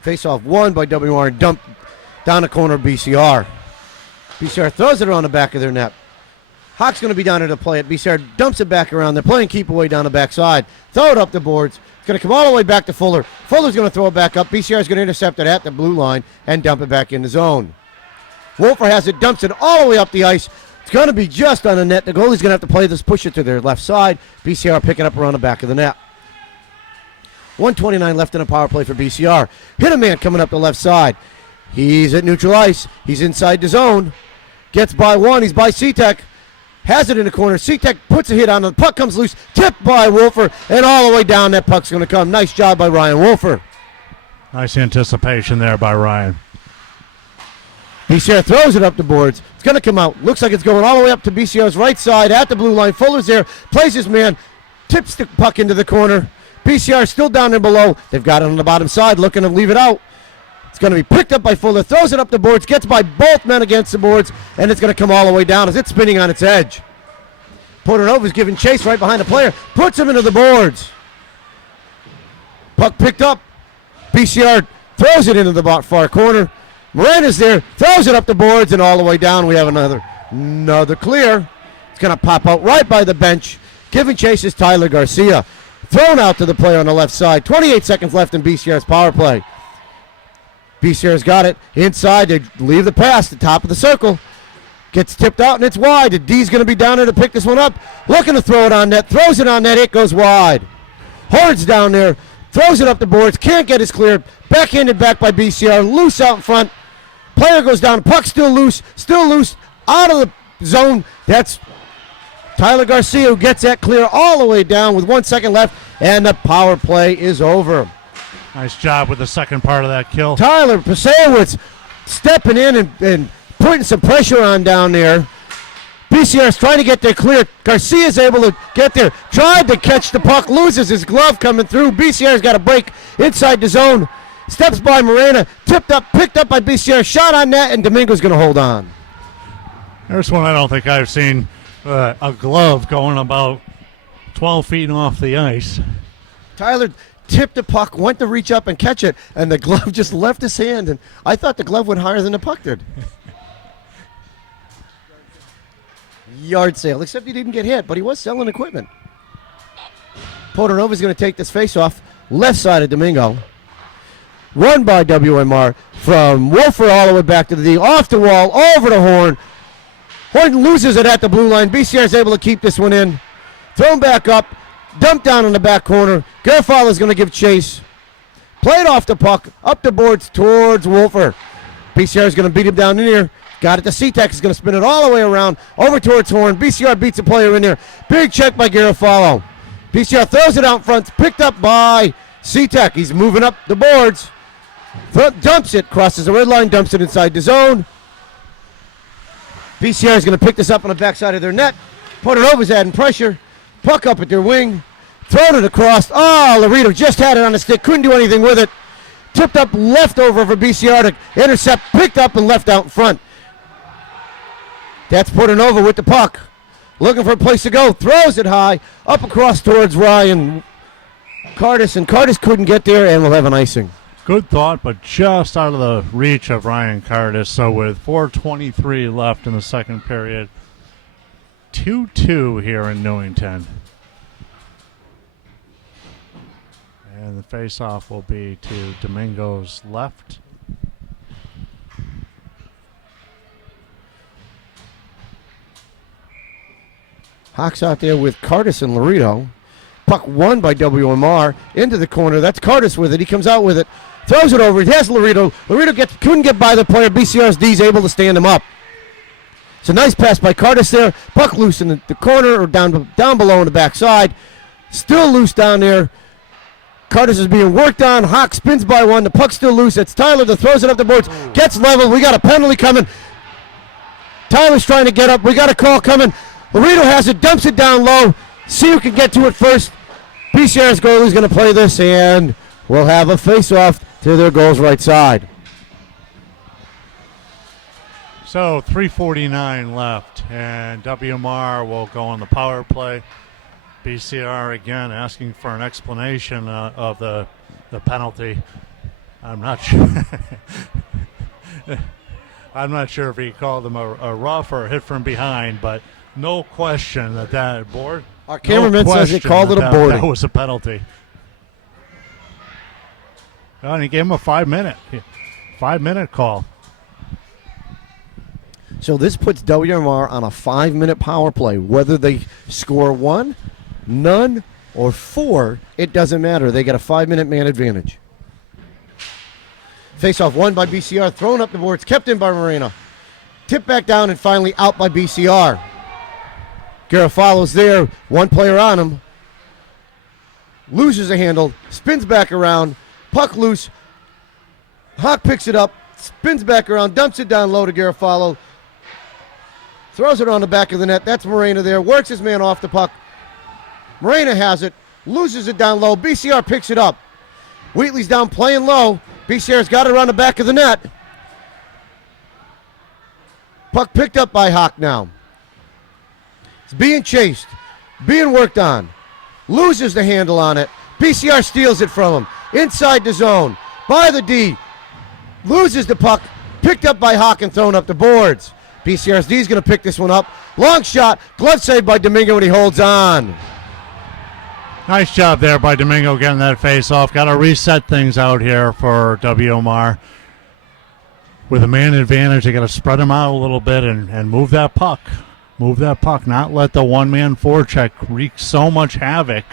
Face-off won by WMR and dumped down the corner of BCR. BCR throws it around the back of their net. Hawk's going to be down there to play it. BCR dumps it back around. They're playing keep away down the backside. Throw it up the boards. It's going to come all the way back to Fuller. Fuller's going to throw it back up. BCR is going to intercept it at the blue line and dump it back in the zone. Wolfer has it, dumps it all the way up the ice. It's going to be just on the net. The goalie's going to have to play this, push it to their left side. BCR picking up around the back of the net. 1:29 left in a power play for BCR. Hit a man coming up the left side. He's at neutral ice. He's inside the zone. Gets by one. He's by C-Tech. Has it in the corner. C-Tech puts a hit on it. The puck comes loose. Tipped by Wolfer. And all the way down that puck's going to come. Nice job by Ryan Wolfer. Nice anticipation there by Ryan. BCR throws it up the boards. It's going to come out. Looks like it's going all the way up to BCR's right side at the blue line. Fuller's there. Plays his man. Tips the puck into the corner. BCR still down there below. They've got it on the bottom side, looking to leave it out. It's going to be picked up by Fuller, throws it up the boards, gets by both men against the boards, and it's going to come all the way down as it's spinning on its edge. Porternova's giving chase right behind the player, puts him into the boards. Puck picked up. BCR throws it into the far corner. Morena's there, throws it up the boards and all the way down. We have another clear. It's going to pop out right by the bench. Giving chase is Tyler Garcia. Thrown out to the player on the left side. 28 seconds left in BCR's power play. BCR's got it inside. They leave the pass, the top of the circle. Gets tipped out and it's wide. The D's going to be down there to pick this one up. Looking to throw it on net. Throws it on net. It goes wide. Horde's down there. Throws it up the boards. Can't get his clear. Backhanded back by BCR. Loose out in front. Player goes down. Puck still loose. Still loose. Out of the zone. That's Tyler Garcia who gets that clear all the way down with 1 second left. And the power play is over. Nice job with the second part of that kill. Tyler Pasewicz stepping in and putting some pressure on down there. BCR's trying to get there clear. Garcia's able to get there. Tried to catch the puck. Loses his glove coming through. BCR's got a break inside the zone. Steps by Morena. Tipped up, picked up by BCR. Shot on net, and Domingo's going to hold on. There's one I don't think I've seen. A glove going about 12 feet off the ice. Tyler tipped the puck, went to reach up and catch it, and the glove just left his hand. And I thought the glove went higher than the puck did. Yard sale, except he didn't get hit, but he was selling equipment. Portanova's going to take this face-off, left side of Domingo. Run by WMR from Wolfer all the way back to the D, off the wall, over the Horn. Horn loses it at the blue line. BCR is able to keep this one in. Thrown back up, dumped down in the back corner. Garofalo's going to give chase. Played off the puck, up the boards towards Wolfer. BCR is going to beat him down in here. Got it to C-Tech. Is going to spin it all the way around, over towards Horn. BCR beats a player in there. Big check by Garofalo. BCR throws it out front. Picked up by C-Tech. He's moving up the boards. Dumps it, crosses the red line, dumps it inside the zone. BCR is going to pick this up on the backside of their net. Portanova's adding pressure. Puck up at their wing. Thrown it across. Oh, Laredo just had it on the stick. Couldn't do anything with it. Tipped up left over for BCR to intercept. Picked up and left out in front. That's Portanova with the puck. Looking for a place to go. Throws it high. Up across towards Ryan Cardis. And Cardis couldn't get there and will have an icing. Good thought, but just out of the reach of Ryan Cardis. So with 4:23 left in the second period, 2-2 here in Newington. And the face-off will be to Domingo's left. Hawks out there with Cardis and Laredo. Puck won by WMR into the corner. That's Cardis with it. He comes out with it. Throws it over. He has Laredo. Laredo couldn't get by the player. BCR's D's able to stand him up. It's a nice pass by Cardis there. Puck loose in the corner or down below on the backside. Still loose down there. Cardis is being worked on. Hawk spins by one. The puck's still loose. It's Tyler that throws it up the boards. Gets leveled. We got a penalty coming. Tyler's trying to get up. We got a call coming. Laredo has it. Dumps it down low. See who can get to it first. BCR's goalie's going to play this, and we'll have a face-off to their goal's right side. So 3:49 left, and WMR will go on the power play. BCR again asking for an explanation of the penalty. I'm not sure. I'm not sure if he called them a rough or a hit from behind, but no question that board. Our cameraman says he called it a boarding. That was a penalty. Well, and he gave him a 5-minute call. So this puts WMR on a 5-minute power play. Whether they score 1, none, or 4, it doesn't matter. They get a 5-minute man advantage. Face-off won by BCR, thrown up the boards, kept in by Morena. Tipped back down and finally out by BCR. Garofalo's there, one player on him. Loses a handle, spins back around, puck loose. Hawk picks it up, spins back around, dumps it down low to Garofalo. Throws it on the back of the net. That's Morena there. Works his man off the puck. Morena has it. Loses it down low. BCR picks it up. Wheatley's down playing low. BCR's got it around the back of the net. Puck picked up by Hawk now. It's being chased. Being worked on. Loses the handle on it. BCR steals it from him. Inside the zone. By the D. loses the puck, picked up by Hawk and thrown up the boards. BCR's D is going to pick this one up. Long shot, glove save by Domingo, and he holds on. Nice job there by Domingo getting that face off. Got to reset things out here for WMR. With a man advantage, they got to spread him out a little bit and move that puck. Move that puck, not let the one-man forecheck wreak so much havoc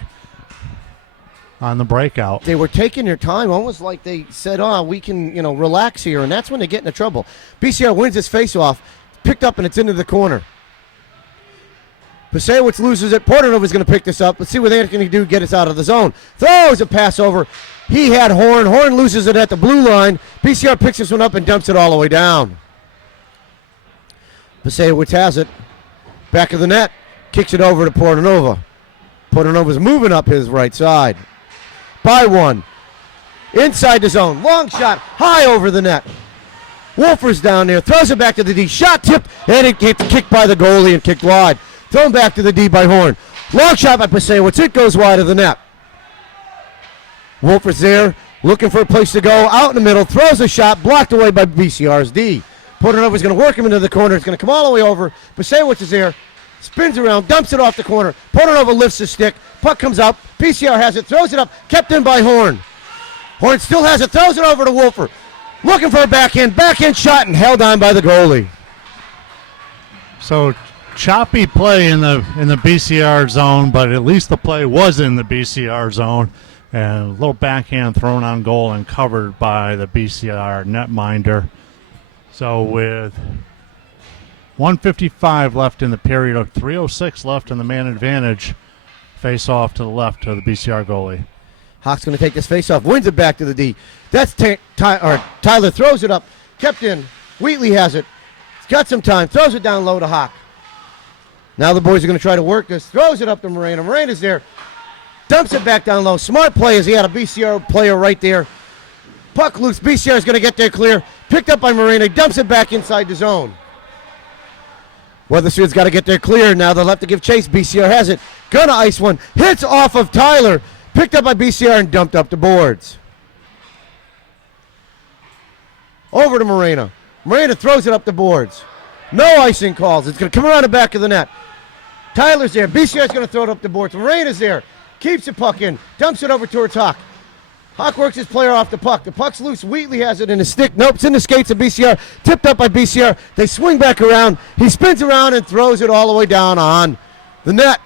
on the breakout. They were taking their time, almost like they said, we can, relax here, and that's when they get into trouble. BCR wins this face-off, picked up, and it's into the corner. Pasewicz loses it. Portanova's going to pick this up. Let's see what Anthony can do to get us out of the zone. Throws a pass over. He had Horn. Horn loses it at the blue line. BCR picks this one up and dumps it all the way down. Pasewicz has it. Back of the net. Kicks it over to Portanova. Portanova's moving up his right side. By one. Inside the zone. Long shot. High over the net. Wolfer's down there. Throws it back to the D. Shot tipped. And it gets kicked by the goalie and kicked wide. Thrown back to the D by Horn. Long shot by Pasewicz. It goes wide of the net. Wolfer's there, looking for a place to go. Out in the middle, throws a shot, blocked away by BCR's D. Portanova's going to work him into the corner. It's going to come all the way over. Pasewicz is there, spins around, dumps it off the corner. Portanova lifts his stick. Puck comes out. BCR has it, throws it up, kept in by Horn. Horn still has it, throws it over to Wolfer. Looking for a backhand shot, and held on by the goalie. So choppy play in the BCR zone, but at least the play was in the BCR zone. And a little backhand thrown on goal and covered by the BCR netminder. So with 1:55 left in the period, of 3:06 left in the man advantage, face off to the left to the BCR goalie. Hawk's going to take this face off, wins it back to the D. That's Tyler throws it up, kept in. Wheatley has it. He's got some time, throws it down low to Hawk. Now the boys are going to try to work this. Throws it up to Moreno. Moreno's there. Dumps it back down low. Smart play as he had a BCR player right there. Puck loose. BCR is going to get there clear. Picked up by Moreno. Dumps it back inside the zone. Weathersfield's got to get there clear. Now they'll have to give chase. BCR has it. Gonna ice one. Hits off of Tyler. Picked up by BCR and dumped up the boards. Over to Moreno. Moreno throws it up the boards. No icing calls. It's going to come around the back of the net. Tyler's there. BCR's going to throw it up the boards. Moreno's there. Keeps the puck in. Dumps it over towards Hawk. Hawk works his player off the puck. The puck's loose. Wheatley has it in his stick. Nope, it's in the skates of BCR. Tipped up by BCR. They swing back around. He spins around and throws it all the way down on the net.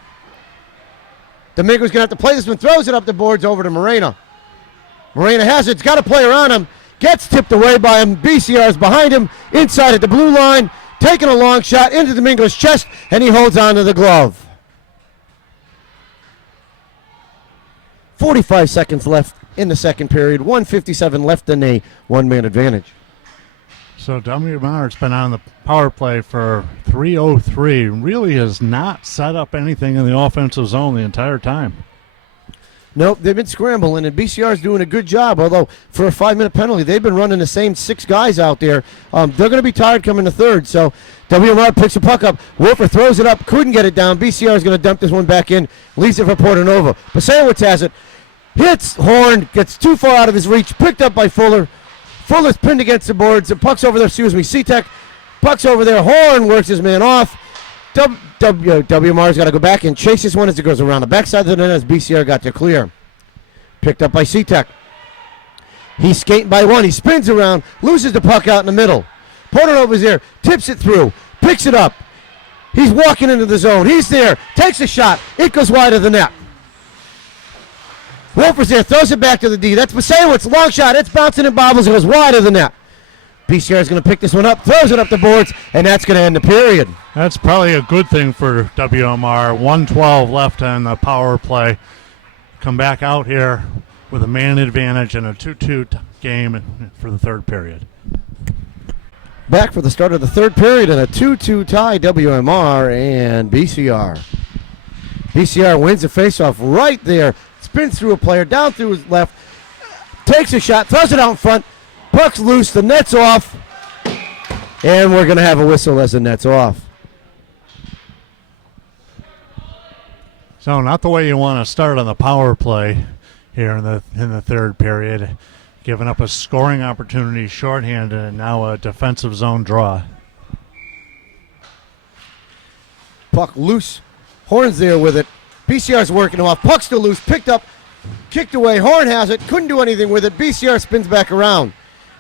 Domingo's going to have to play this one. Throws it up the boards over to Moreno. Moreno has it. It's got a player on him. Gets tipped away by him. BCR's behind him. Inside at the blue line. Taking a long shot into Domingo's chest. And he holds on to the glove. 45 seconds left in the second period. 1:57 left in a one-man advantage. So WMR's been on the power play for 3:03. Really has not set up anything in the offensive zone the entire time. Nope, they've been scrambling, and BCR's doing a good job, although for a 5-minute penalty, they've been running the same 6 guys out there. They're going to be tired coming to third, so WMR picks the puck up. Wolfer throws it up, couldn't get it down. BCR is going to dump this one back in, leaves it for Portanova. Pasewicz has it. Hits Horn, gets too far out of his reach, picked up by Fuller. Fuller's pinned against the boards. The puck's over there, C-Tech. Puck's over there. Horn works his man off. WMR's got to go back and chase this one as it goes around the backside of the net as BCR got to clear. Picked up by C-Tech. He's skating by one. He spins around, loses the puck out in the middle. Portanova's there, tips it through, picks it up. He's walking into the zone. He's there, takes a shot. It goes wide of the net. Wolfer's there, throws it back to the D. That's Pasewicz, long shot. It's bouncing and bobbles. It goes wide of the net. BCR is going to pick this one up, throws it up the boards, and that's going to end the period. That's probably a good thing for WMR. 1:12 left on the power play. Come back out here with a man advantage and a 2-2 game for the third period. Back for the start of the third period and a 2-2 tie, WMR and BCR. BCR wins the faceoff right there. Spins through a player, down through his left, takes a shot, throws it out in front, puck's loose, the net's off, and we're going to have a whistle as the net's off. So not the way you want to start on the power play here in the third period. giving up a scoring opportunity shorthanded and now a defensive zone draw. Puck loose. Horn's there with it. BCR's working him off. Puck still loose. Picked up. Kicked away. Horn has it. Couldn't do anything with it. BCR spins back around.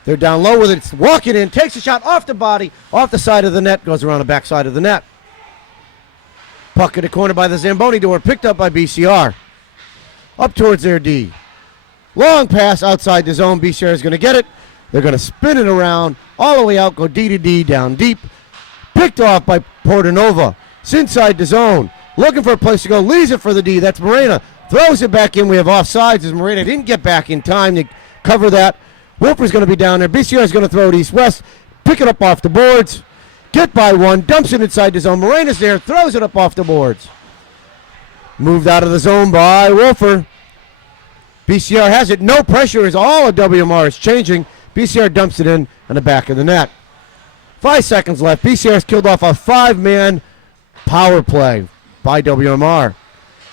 They're down low with it. It's walking in. Takes a shot off the body. Off the side of the net. Goes around the back side of the net. Puck in the corner by the Zamboni door. Picked up by BCR. Up towards their D. Long pass outside the zone. BCR is going to get it. They're going to spin it around. All the way out. Go D to D. Down deep. Picked off by Portanova. It's inside the zone. Looking for a place to go. Leaves it for the D. That's Morena. Throws it back in. We have offsides as Morena didn't get back in time to cover that. Wilfer's going to be down there. BCR is going to throw it east-west. Pick it up off the boards. Get by one. Dumps it inside the zone. Morena's there. Throws it up off the boards. Moved out of the zone by Wilfer. BCR has it. No pressure as all of WMR is changing. BCR dumps it in on the back of the net. 5 seconds left. BCR's killed off a 5-man power play by WMR.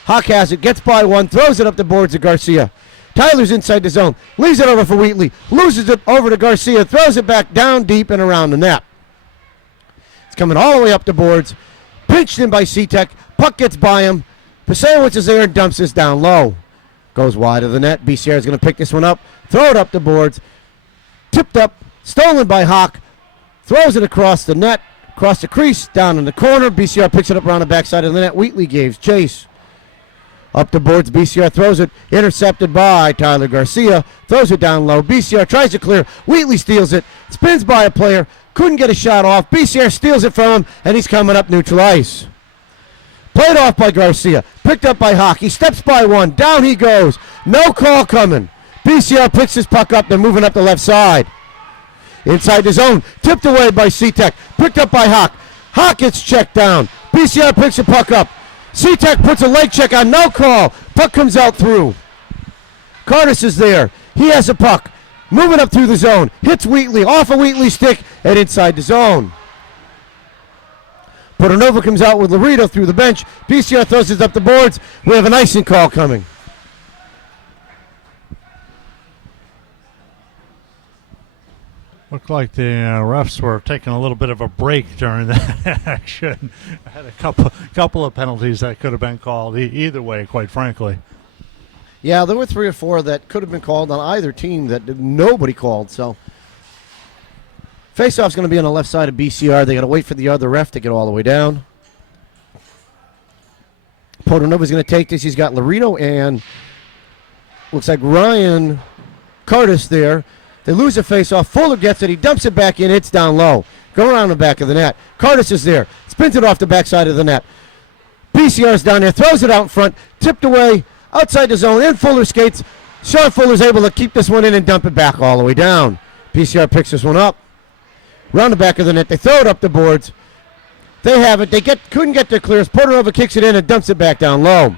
Hawk has it. Gets by one. Throws it up the boards to Garcia. Tyler's inside the zone. Leaves it over for Wheatley. Loses it over to Garcia. Throws it back down deep and around the net. It's coming all the way up the boards. Pinched in by C-Tech. Puck gets by him. Pasewicz is there and dumps this down low. Goes wide of the net. BCR is going to pick this one up. Throw it up the boards. Tipped up. Stolen by Hawk. Throws it across the net. Across the crease. Down in the corner. BCR picks it up around the backside of the net. Wheatley gives chase. Up the boards, BCR throws it, intercepted by Tyler Garcia, throws it down low. BCR tries to clear, Wheatley steals it, spins by a player, couldn't get a shot off. BCR steals it from him, and he's coming up neutral ice. Played off by Garcia, picked up by Hawk. He steps by one, down he goes. No call coming. BCR picks his puck up, they're moving up the left side. Inside the zone, tipped away by C-Tech, picked up by Hawk. Hawk gets checked down. BCR picks the puck up. C-Tech puts a leg check on, no call. Puck comes out through. Curtis is there. He has a puck. Moving up through the zone. Hits Wheatley, off a Wheatley stick, and inside the zone. Portanova comes out with Laredo through the bench. BCR throws it up the boards. We have an icing call coming. Looked like the refs were taking a little bit of a break during that action. Had a couple of penalties that could have been called either way, quite frankly. Yeah, there were 3 or 4 that could have been called on either team that nobody called. So, faceoff's going to be on the left side of BCR. They got to wait for the other ref to get all the way down. Portanova's going to take this. He's got Laredo and looks like Ryan Curtis there. They lose a face-off. Fuller gets it. He dumps it back in. It's down low. Go around the back of the net. Curtis is there. Spins it off the backside of the net. BCR's down there. Throws it out in front. Tipped away. Outside the zone. In Fuller skates. Sean Fuller's able to keep this one in and dump it back all the way down. BCR picks this one up. Around the back of the net. They throw it up the boards. They have it. They couldn't get their clears. Portanova kicks it in and dumps it back down low.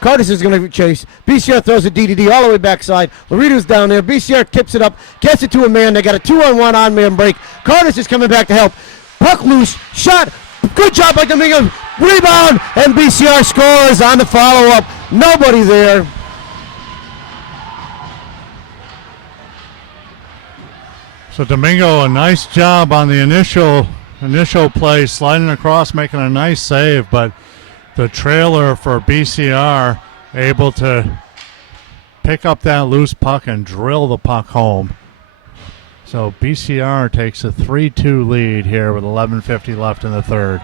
Curtis is going to chase. BCR throws a D all the way backside. Laredo's down there. BCR tips it up. Gets it to a man. They got a 2-on-1 on-man break. Curtis is coming back to help. Puck loose. Shot. Good job by Domingo. Rebound. And BCR scores on the follow-up. Nobody there. So Domingo, a nice job on the initial play, sliding across, making a nice save, but the trailer for BCR able to pick up that loose puck and drill the puck home. So BCR takes a 3-2 lead here with 11:50 left in the third.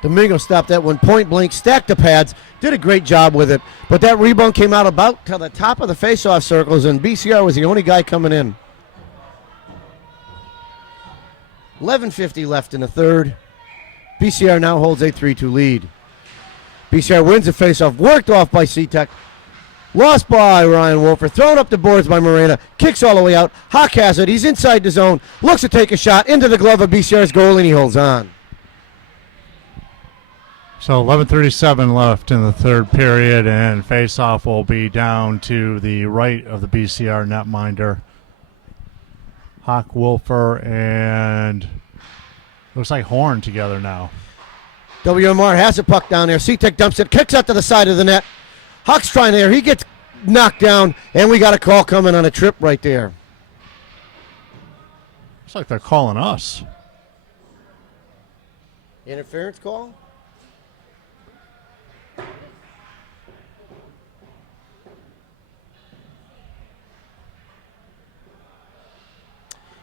Domingo stopped that one point blank, stacked the pads, did a great job with it, but that rebound came out about to the top of the faceoff circles, and BCR was the only guy coming in. 11:50 left in the third. BCR now holds a 3-2 lead. BCR wins the faceoff, worked off by C-Tech. Lost by Ryan Wolfer, thrown up the boards by Morena, kicks all the way out. Hawk has it, he's inside the zone, looks to take a shot into the glove of BCR's goal, and he holds on. So 11:37 left in the third period, and faceoff will be down to the right of the BCR netminder. Hawk, Wolfer, and looks like Horn together now. WMR has a puck down there. C-Tech dumps it, kicks out to the side of the net. Hawk's trying there. He gets knocked down, and we got a call coming on a trip right there. Looks like they're calling us. Interference call?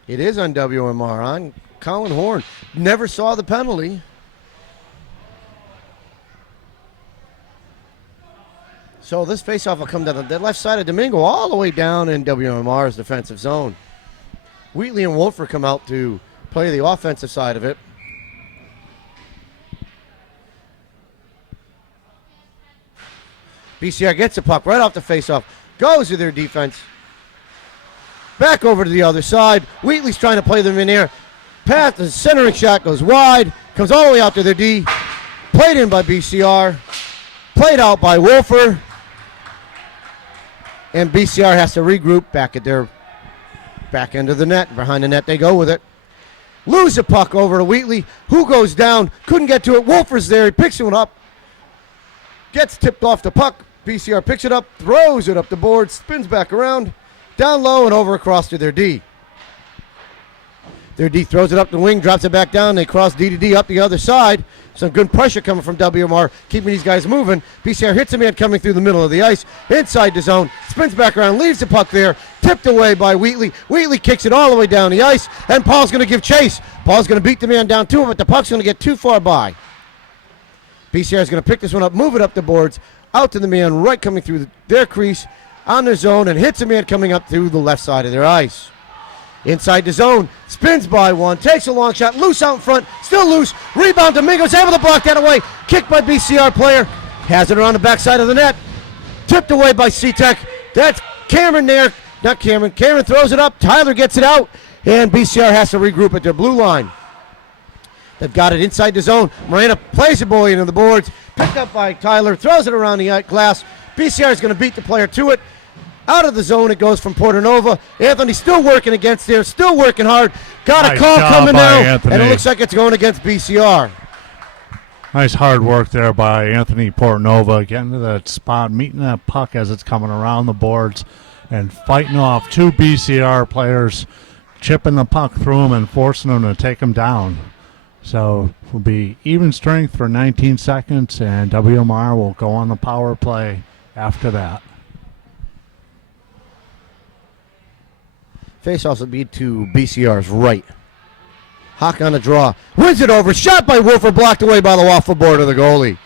It is on WMR, on Colin Horn. Never saw the penalty. So this faceoff will come down the left side of Domingo all the way down in WMR's defensive zone. Wheatley and Wolfer come out to play the offensive side of it. BCR gets the puck right off the faceoff, goes to their defense. Back over to the other side. Wheatley's trying to play them in there. Pass, the centering shot goes wide, comes all the way out to their D. Played in by BCR. Played out by Wolfer. And BCR has to regroup back at their back end of the net. Behind the net they go with it. Lose the puck over to Wheatley, who goes down. Couldn't get to it. Wolfer's there. He picks it up. Gets tipped off the puck. BCR picks it up, throws it up the board, spins back around, down low and over across to their D. Their D throws it up the wing, drops it back down. They cross D to D up the other side. Some good pressure coming from WMR, keeping these guys moving. BCR hits a man coming through the middle of the ice, inside the zone, spins back around, leaves the puck there, tipped away by Wheatley. Wheatley kicks it all the way down the ice, and Paul's going to give chase. Paul's going to beat the man down to him, but the puck's going to get too far by. BCR is going to pick this one up, move it up the boards, out to the man right coming through their crease on their zone, and hits a man coming up through the left side of their ice. Inside the zone, spins by one, takes a long shot, loose out in front, still loose, rebound, Domingo's able to block that away, kicked by BCR player, has it around the backside of the net, tipped away by C-Tech. That's Cameron there, not Cameron, Cameron throws it up, Tyler gets it out, and BCR has to regroup at their blue line. They've got it inside the zone. Morena plays the boy into the boards. Picked up by Tyler. Throws it around the glass. BCR is going to beat the player to it. Out of the zone it goes from Portanova. Anthony still working against there. Still working hard. Got a Nice call job coming by now. Anthony. And it looks like it's going against BCR. Nice hard work there by Anthony Portanova, getting to that spot, meeting that puck as it's coming around the boards, and fighting off two BCR players, chipping the puck through them and forcing them to take them down. So it will be even strength for 19 seconds, and WMR will go on the power play after that. Faceoffs will be to BCR's right. Hawk on the draw. Wins it over. Shot by Wolfer. Blocked away by the waffle board of the goalie.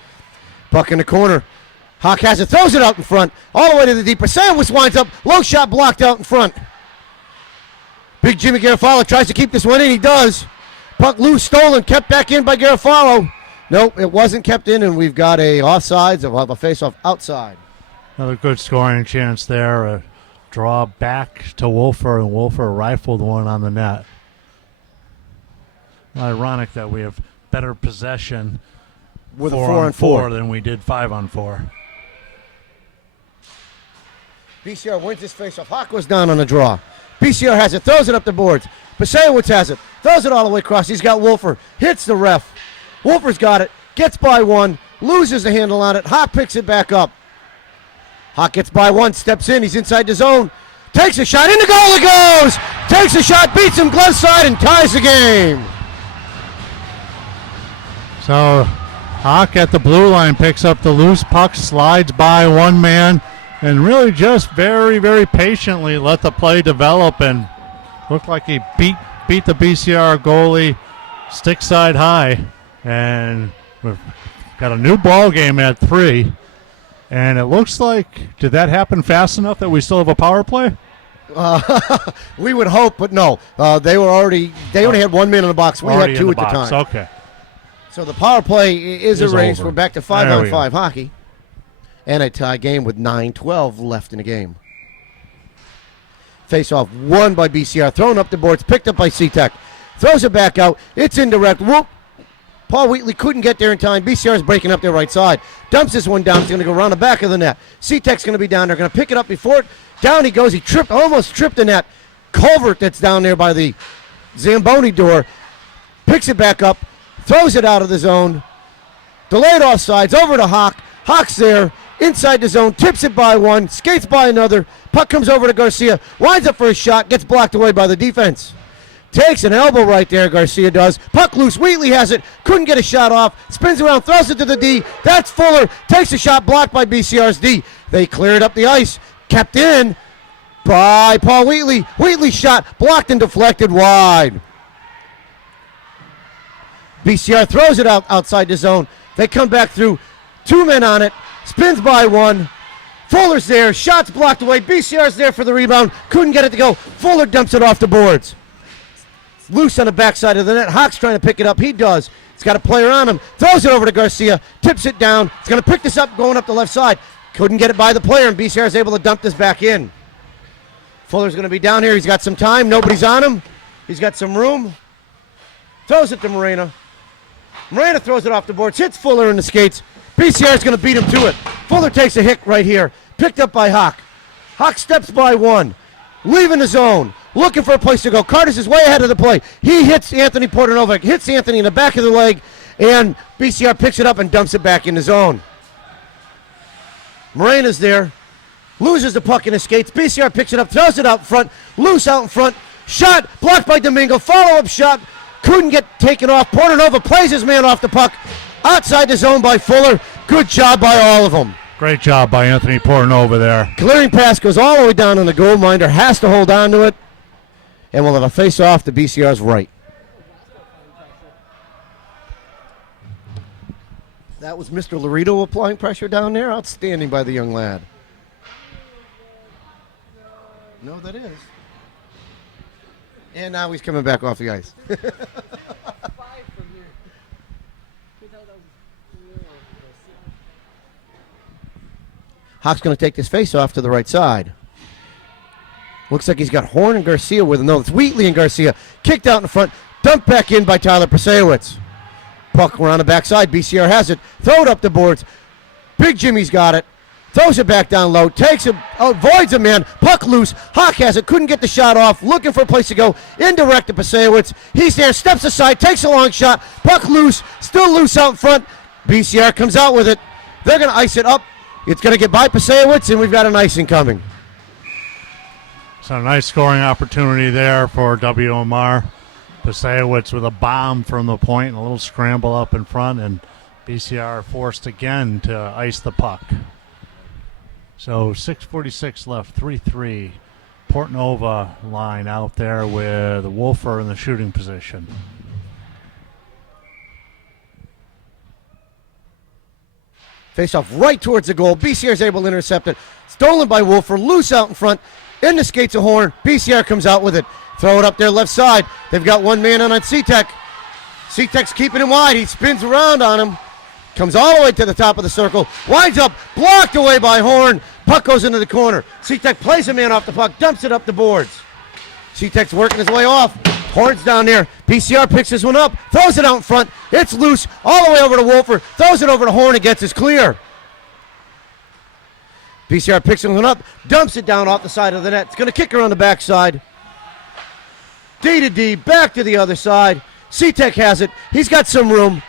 Puck in the corner. Hawk has it. Throws it out in front. All the way to the deeper. Sandwich winds up. Low shot blocked out in front. Big Jimmy Garofalo tries to keep this one in. He does. Puck loose, stolen, kept back in by Garofalo. Nope, it wasn't kept in, and we've got a offsides of a face-off outside. Another good scoring chance there. A draw back to Wolfer, and Wolfer rifled one on the net. Ironic that we have better possession With a 4-on-4 than we did 5-on-4. BCR wins this face-off. Hawk was down on the draw. BCR has it, throws it up the boards. Pasewicz has it, throws it all the way across. He's got Wolfer, hits the ref. Wolfer's got it, gets by one, loses the handle on it. Hawk picks it back up. Hawk gets by one, steps in, he's inside the zone. Takes a shot, in the goal it goes! Takes a shot, beats him glove side, and ties the game. So Hawk at the blue line picks up the loose puck, slides by one man, and really just very, very patiently let the play develop, and looked like he beat the BCR goalie stick side high. And we've got a new ball game at 3. And it looks like, did that happen fast enough that we still have a power play? We would hope, but no. They only had 1 man in the box. We Already had 2 in at the box. time. Okay. So the power play is erased. over. We're back to There we 5-on-5 hockey. And a tie game with 9:12 left in the game. Face-off won by BCR. Thrown up the boards. Picked up by C-Tech. Throws it back out. It's indirect. Whoop. Paul Wheatley couldn't get there in time. BCR is breaking up their right side. Dumps this one down. He's going to go around the back of the net. C-Tech's going to be down there. Going to pick it up before it. Down he goes. He almost tripped the net. Culvert that's down there by the Zamboni door. Picks it back up. Throws it out of the zone. Delayed offsides. Over to Hawk. Hawk's there. Inside the zone. Tips it by one. Skates by another. Puck comes over to Garcia. Winds up for a shot. Gets blocked away by the defense. Takes an elbow right there, Garcia does. Puck loose, Wheatley has it, couldn't get a shot off, spins around, throws it to the D. That's Fuller, takes a shot, blocked by BCR's D. They cleared up the ice, kept in by Paul Wheatley. Wheatley's shot, blocked and deflected wide. BCR throws it out outside the zone. They come back through, 2 men on it, spins by 1. Fuller's there, shots blocked away, BCR's there for the rebound, couldn't get it to go. Fuller dumps it off the boards. Loose on the backside of the net. Hawk's trying to pick it up. He does. He's got a player on him. Throws it over to Garcia. Tips it down. He's going to pick this up going up the left side. Couldn't get it by the player, and BCR is able to dump this back in. Fuller's going to be down here. He's got some time. Nobody's on him. He's got some room. Throws it to Morena. Morena throws it off the boards. Hits Fuller in the skates. BCR is going to beat him to it. Fuller takes a hit right here. Picked up by Hawk. Hawk steps by 1. Leaving the zone. Looking for a place to go. Curtis is way ahead of the play. He hits Anthony Portanova, hits Anthony in the back of the leg, and BCR picks it up and dumps it back in the zone. Morena's there. Loses the puck in his skates. BCR picks it up, throws it out front. Loose out in front. Shot blocked by Domingo. Follow-up shot. Couldn't get taken off. Portanova plays his man off the puck. Outside the zone by Fuller. Good job by all of them. Great job by Anthony Portanova there. Clearing pass goes all the way down on the goal. Minder has to hold on to it. And we'll have a face-off to BCR's right. That was Mr. Laredo applying pressure down there. Outstanding by the young lad. No, that is. And now he's coming back off the ice. Hawk's going to take this face-off to the right side. Looks like he's got Horn and Garcia with him. No, it's Wheatley and Garcia. Kicked out in front. Dumped back in by Tyler Prasewicz. Puck around the backside. BCR has it. Throw it up the boards. Big Jimmy's got it. Throws it back down low. Takes it. Avoids a man. Puck loose. Hawk has it. Couldn't get the shot off. Looking for a place to go. Indirect to Prasewicz. He's there. Steps aside. Takes a long shot. Puck loose. Still loose out in front. BCR comes out with it. They're going to ice it up. It's going to get by Prasewicz, and we've got an icing coming. So a nice scoring opportunity there for WMR. Prasewicz with a bomb from the point and a little scramble up in front, and BCR forced again to ice the puck. So 6:46 left, 3-3. Portanova line out there with Wolfer in the shooting position. Face off right towards the goal. BCR is able to intercept it. Stolen by Wolfer. Loose out in front. In the skates of Horn. BCR comes out with it. Throw it up there left side. They've got one man on C-Tech. C-Tech's keeping him wide. He spins around on him. Comes all the way to the top of the circle. Winds up. Blocked away by Horn. Puck goes into the corner. C-Tech plays a man off the puck. Dumps it up the boards. C-Tech's working his way off. Horn's down there. BCR picks this one up. Throws it out in front. It's loose. All the way over to Wolfer. Throws it over to Horn and gets his clear. BCR picks one up, dumps it down off the side of the net. It's going to kick her on the backside. D to D, back to the other side. C-Tech has it. He's got some room.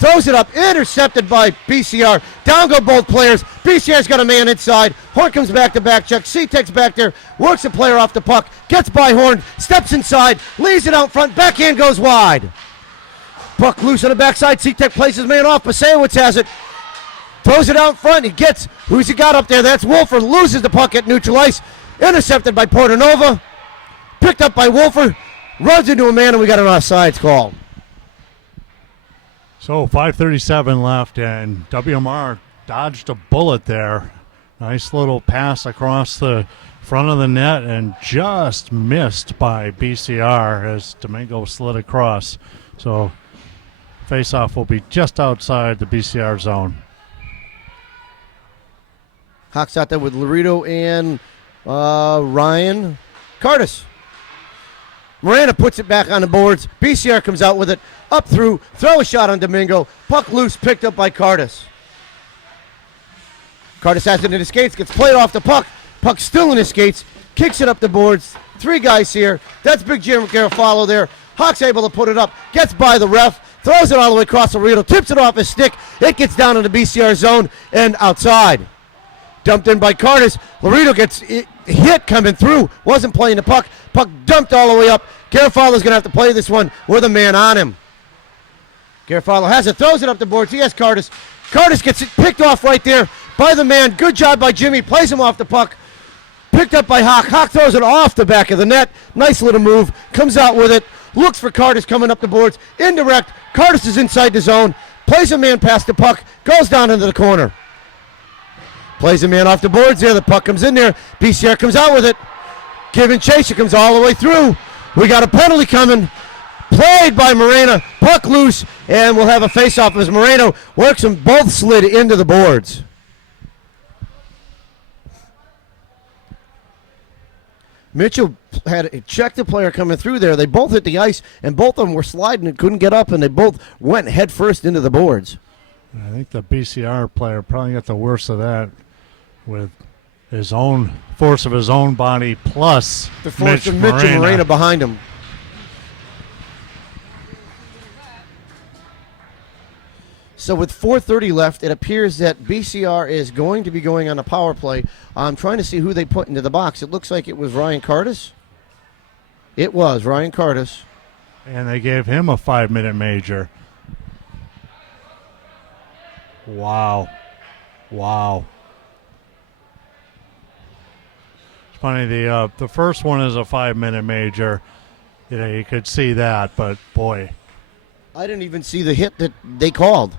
Throws it up, intercepted by BCR. Down go both players. BCR's got a man inside. Horn comes back to back check. C-Tech's back there, works a player off the puck, gets by Horn, steps inside, leaves it out front, backhand goes wide. Puck loose on the backside. C-Tech plays his man off. Prasewicz has it. Throws it out front. He gets, who's he got up there? That's Wolfer. Loses the puck at neutral ice. Intercepted by Portanova. Picked up by Wolfer. Runs into a man, and we got an offsides call. So 5:37 left, and WMR dodged a bullet there. Nice little pass across the front of the net, and just missed by BCR as Domingo slid across. So face-off will be just outside the BCR zone. Hawks out there with Laredo and Ryan Curtis. Miranda puts it back on the boards. BCR comes out with it. Up through. Throw a shot on Domingo. Puck loose. Picked up by Curtis. Curtis has it in his skates. Gets played off the puck. Puck still in his skates. Kicks it up the boards. 3 guys here. That's Big Jim Garofalo there. Hawks able to put it up. Gets by the ref. Throws it all the way across Laredo. Tips it off his stick. It gets down in the BCR zone and outside. Dumped in by Curtis. Laredo gets hit coming through. Wasn't playing the puck. Puck dumped all the way up. Garofalo's going to have to play this one with a man on him. Garofalo has it, throws it up the boards. He has Curtis. Curtis gets it picked off right there by the man. Good job by Jimmy. Plays him off the puck. Picked up by Hawk. Hawk throws it off the back of the net. Nice little move. Comes out with it. Looks for Curtis coming up the boards. Indirect. Curtis is inside the zone. Plays a man past the puck. Goes down into the corner. Plays a man off the boards there. The puck comes in there. BCR comes out with it. Giving chase. It comes all the way through. We got a penalty coming. Played by Moreno. Puck loose. And we'll have a face-off as Moreno works them both slid into the boards. Mitchell had checked the player coming through there. They both hit the ice, and both of them were sliding and couldn't get up, and they both went head first into the boards. I think the BCR player probably got the worst of that with his own force of his own body plus The force of Mitch Mitchell Moreno behind him. So with 4:30 left, it appears that BCR is going to be going on a power play. I'm trying to see who they put into the box. It looks like it was Ryan Curtis. It was Ryan Curtis. And they gave him a 5-minute major. Wow. Wow. It's funny, the first one is a 5-minute major. You know, you could see that, but boy. I didn't even see the hit that they called.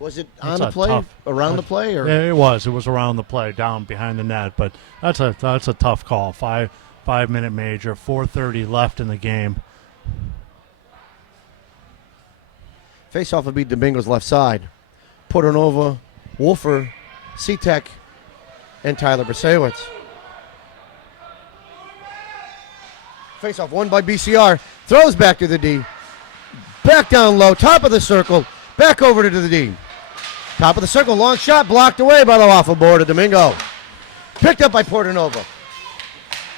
Was it on the play, around the play, or? Yeah, it was. It was around the play, down behind the net. But that's a tough call. 5-minute major, 4:30 left in the game. Face-off will be Domingo's left side. Portanova, Wolfer, Cetek, and Tyler Brasewicz. Face-off won by BCR. Throws back to the D. Back down low, top of the circle. Back over to the D. Top of the circle, long shot, blocked away by the waffle board of Domingo. Picked up by Portanova.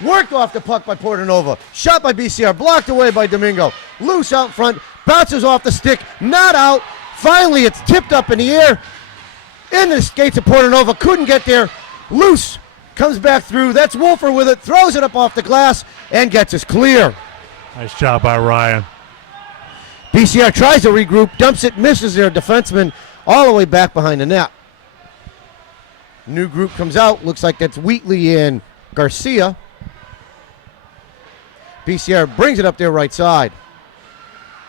Worked off the puck by Portanova. Shot by BCR, blocked away by Domingo. Loose out front, bounces off the stick, not out. Finally, it's tipped up in the air. In the skates of Portanova, couldn't get there. Loose, comes back through. That's Wolfer with it, throws it up off the glass, and gets us clear. Nice job by Ryan. BCR tries to regroup, dumps it, misses their defenseman all the way back behind the net. New group comes out. Looks like that's Wheatley and Garcia. BCR brings it up their right side.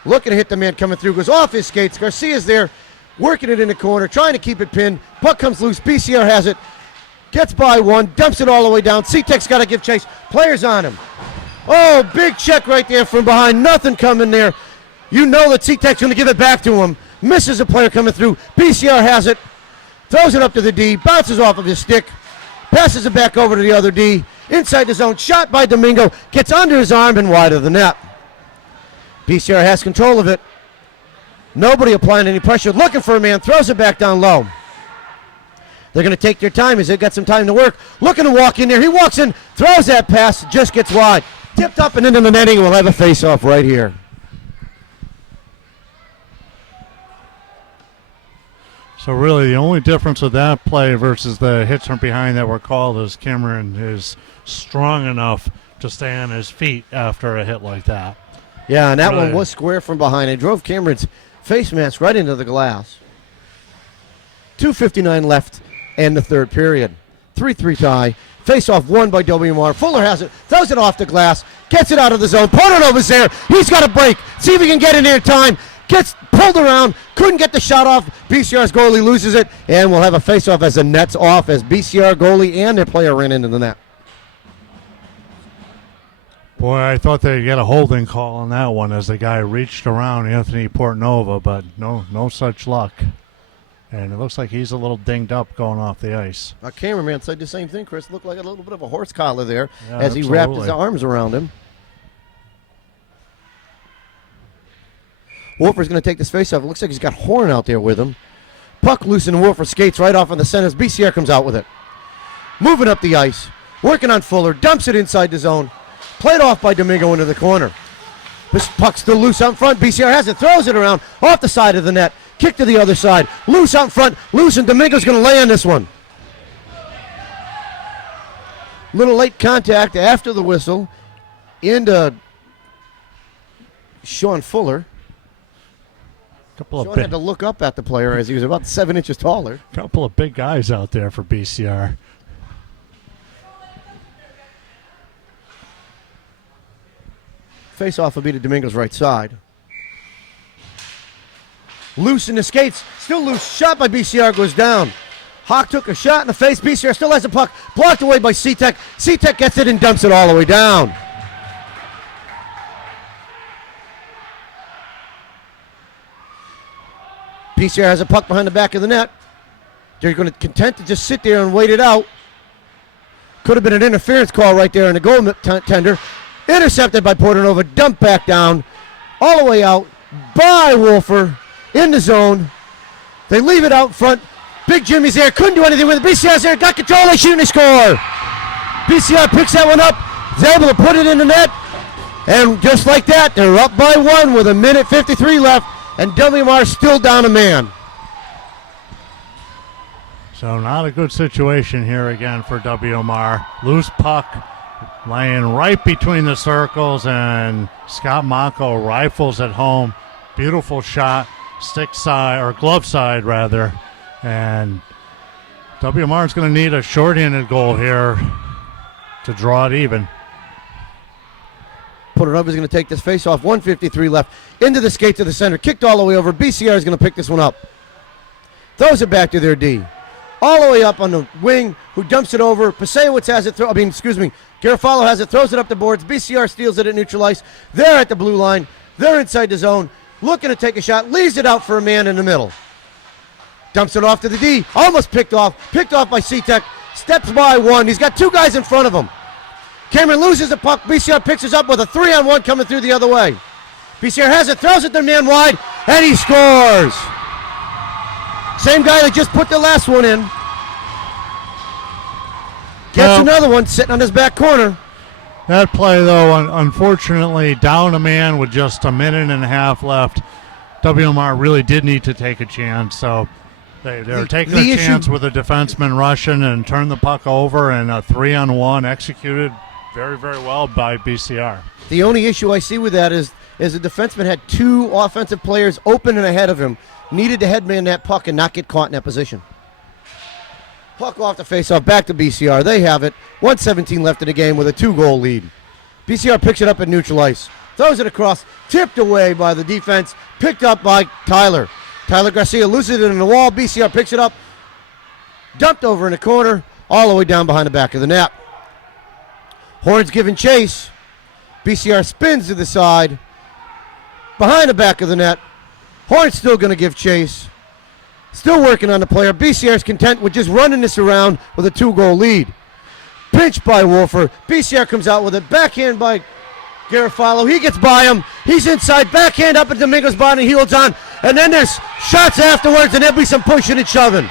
Looking to hit the man coming through. Goes off his skates. Garcia's there. Working it in the corner. Trying to keep it pinned. Puck comes loose. BCR has it. Gets by one. Dumps it all the way down. Cetek's got to give chase. Players on him. Oh, big check right there from behind. Nothing coming there. You know that Cetek's going to give it back to him. Misses a player coming through. BCR has it. Throws it up to the D. Bounces off of his stick. Passes it back over to the other D. Inside the zone. Shot by Domingo. Gets under his arm and wide of the net. BCR has control of it. Nobody applying any pressure. Looking for a man. Throws it back down low. They're going to take their time as they've got some time to work. Looking to walk in there. He walks in. Throws that pass. Just gets wide. Tipped up and into the netting. We'll have a face-off right here. So really the only difference with that play versus the hits from behind that were called is Cameron is strong enough to stay on his feet after a hit like that. Yeah, and that one was square from behind. It drove Cameron's face mask right into the glass. 2:59 left in the third period. 3-3 tie. Face-off won by WMR. Fuller has it. Throws it off the glass. Gets it out of the zone. Portanova's there. He's got a break. See if he can get in there in time. Gets pulled around. Couldn't get the shot off. BCR's goalie loses it. And we'll have a face-off as the net's off as BCR goalie and their player ran into the net. Boy, I thought they'd get a holding call on that one as the guy reached around Anthony Portanova, but no such luck. And it looks like he's a little dinged up going off the ice. Our cameraman said the same thing, Chris. Looked like a little bit of a horse collar there Absolutely. as he wrapped his arms around him. Wolfer's going to take this faceoff. It looks like he's got Horn out there with him. Puck loose and Wolfer skates right off on the centers. BCR comes out with it. Moving up the ice. Working on Fuller. Dumps it inside the zone. Played off by Domingo into the corner. This puck's still loose out front. BCR has it. Throws it around off the side of the net. Kick to the other side. Loose out front. Loose, and Domingo's going to lay on this one. Little late contact after the whistle into Sean Fuller. Sean had to look up at the player as he was about 7 inches taller. Couple of big guys out there for BCR. Face-off will be to Domingo's right side. Loose in the skates. Still loose. Shot by BCR goes down. Hawk took a shot in the face. BCR still has the puck. Blocked away by C-Tech. C-Tech gets it and dumps it all the way down. BCR has a puck behind the back of the net. They're going to content to just sit there and wait it out. Could have been an interference call right there in the goal tender. Intercepted by Portanova. Dumped back down. All the way out by Wolfer in the zone. They leave it out front. Big Jimmy's there. Couldn't do anything with it. BCR's there. Got control. They shoot and they score. BCR picks that one up. Is able to put it in the net. And just like that, they're up by 1 with 1:53 left. And WMR still down a man. So not a good situation here again for WMR. Loose puck laying right between the circles, and Scott Mako rifles it home. Beautiful shot, stick side, or glove side rather. And WMR is going to need a short-handed goal here to draw it even. Portanova's going to take this face-off. 1:53 left. Into the skates of the center. Kicked all the way over. BCR is going to pick this one up. Throws it back to their D. All the way up on the wing, who dumps it over. Pasewicz has it. Garofalo has it. Throws it up the boards. BCR steals it at neutral ice. They're at the blue line. They're inside the zone. Looking to take a shot. Leaves it out for a man in the middle. Dumps it off to the D. Almost picked off. Picked off by C-Tech. Steps by 1. He's got 2 guys in front of him. Cameron loses the puck. BCR picks us up with a 3-on-1 coming through the other way. BCR has it, throws it to man wide, and he scores. Same guy that just put the last one in. Gets another one sitting on his back corner. That play, though, unfortunately, down a man with just a minute and a half left. WMR really did need to take a chance, so they're taking a chance with a defenseman rushing and turn the puck over, and a 3-on-1 executed very, very well by BCR. The only issue I see with that is the defenseman had 2 offensive players open and ahead of him. Needed to headman that puck and not get caught in that position. Puck off the faceoff, back to BCR. They have it. 1:17 left in the game with a 2-goal lead. BCR picks it up at neutral ice. Throws it across, tipped away by the defense, picked up by Tyler. Tyler Garcia loses it in the wall. BCR picks it up, dumped over in the corner, all the way down behind the back of the net. Horns giving chase. BCR spins to the side, behind the back of the net. Horns still going to give chase. Still working on the player. BCR's content with just running this around with a 2-goal lead. Pinched by Wolfer. BCR comes out with it. Backhand by Garofalo. He gets by him. He's inside. Backhand up at Domingo's body. He holds on. And then there's shots afterwards, and there'll be some pushing and shoving.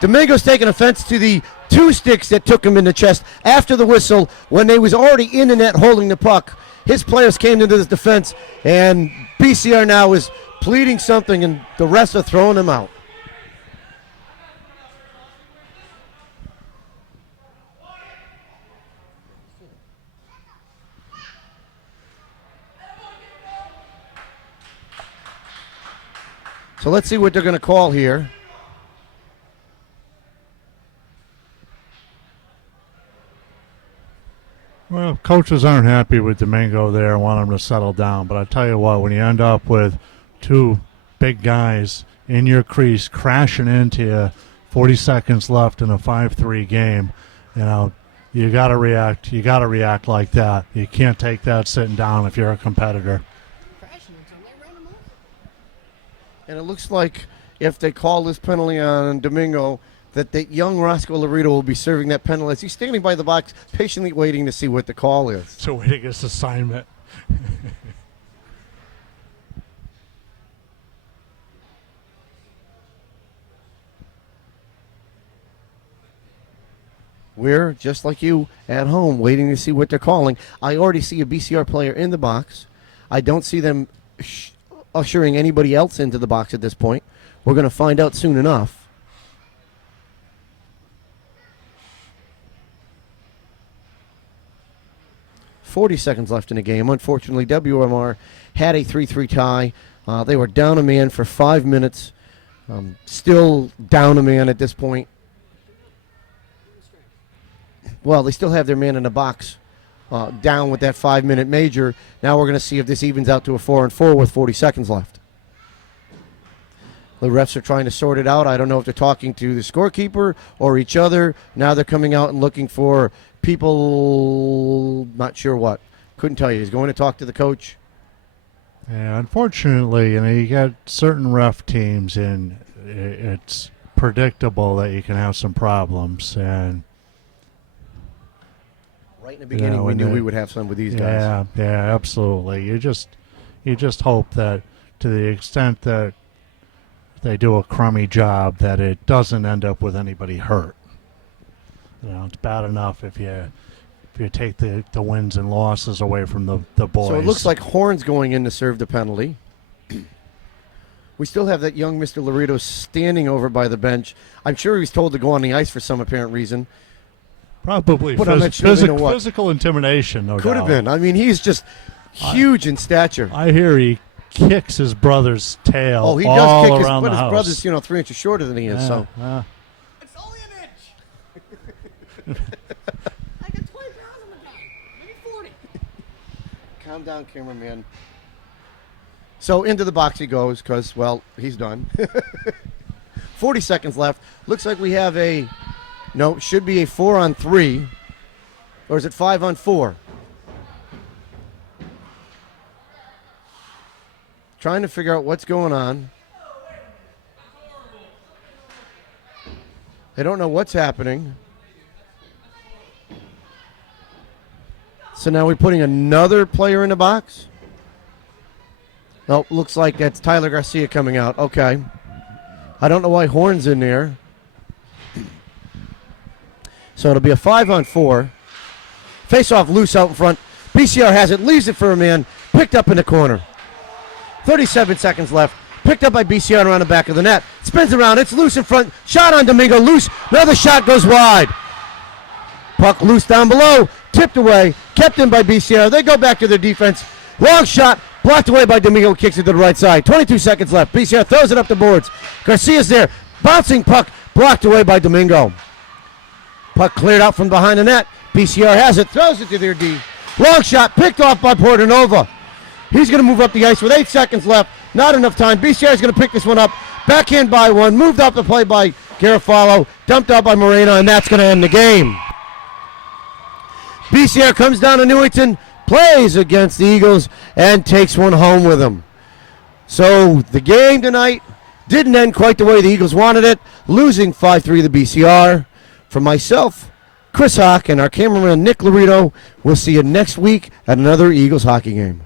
Domingo's taking offense to the 2 sticks that took him in the chest after the whistle when they was already in the net holding the puck. His players came into this defense, and BCR now is pleading something, and the rest are throwing him out. So let's see what they're going to call here. Well, coaches aren't happy with Domingo there, want him to settle down. But I tell you what, when you end up with 2 big guys in your crease crashing into you, 40 seconds left in a 5-3 game, you got to react. You got to react like that. You can't take that sitting down if you're a competitor. And it looks like if they call this penalty on Domingo, that young Roscoe Laredo will be serving that penalty as he's standing by the box, patiently waiting to see what the call is. So waiting his assignment. we're, just like you, at home waiting to see what they're calling. I already see a BCR player in the box. I don't see them ushering anybody else into the box at this point. We're going to find out soon enough. .40 left in the game. Unfortunately, WMR had a 3-3 tie. They were down a man for 5 minutes. Still down a man at this point. Well, they still have their man in the box down with that 5-minute major. Now we're going to see if this evens out to a 4-4 with 40 seconds left. The refs are trying to sort it out. I don't know if they're talking to the scorekeeper or each other. Now they're coming out and looking for people, not sure what. Couldn't tell you. He's going to talk to the coach. Yeah, unfortunately, you got certain ref teams, and it's predictable that you can have some problems. And right in the beginning, we knew we would have some with these guys. Yeah, absolutely. You just hope that, to the extent that they do a crummy job, that it doesn't end up with anybody hurt. It's bad enough if you take the wins and losses away from the boys. So it looks like Horn's going in to serve the penalty. We still have that young Mr. Laredo standing over by the bench. I'm sure he was told to go on the ice for some apparent reason. Probably but I'm not sure physical intimidation, no doubt. Could have been. I mean, he's just huge in stature. I hear he kicks his brother's tail all around the house. Oh, he does kick but his brother's 3 inches shorter than he is. So it's only an inch. I get 20 pounds on the guy, maybe 40. Calm down, cameraman. So into the box he goes because, well, he's done. 40 seconds left. Looks like we have should be a 4-on-3. Or is it 5-on-4? Trying to figure out what's going on. They don't know what's happening. So now we're putting another player in the box. Nope, looks like that's Tyler Garcia coming out. Okay. I don't know why Horn's in there. So it'll be a 5-on-4. Face-off loose out in front. BCR has it, leaves it for a man. Picked up in the corner. 37 seconds left. Picked up by BCR around the back of the net. Spins around. It's loose in front. Shot on Domingo. Loose. Another shot goes wide. Puck loose down below. Tipped away. Kept in by BCR. They go back to their defense. Long shot. Blocked away by Domingo. Kicks it to the right side. 22 seconds left. BCR throws it up the boards. Garcia's there. Bouncing puck. Blocked away by Domingo. Puck cleared out from behind the net. BCR has it. Throws it to their D. Long shot. Picked off by Portanova. He's going to move up the ice with 8 seconds left. Not enough time. BCR is going to pick this one up. Backhand by one. Moved up the play by Garofalo. Dumped out by Moreno, and that's going to end the game. BCR comes down to Newington, plays against the Eagles, and takes one home with him. So the game tonight didn't end quite the way the Eagles wanted it, losing 5-3 to BCR. For myself, Chris Hawk, and our cameraman Nick Laredo, we'll see you next week at another Eagles hockey game.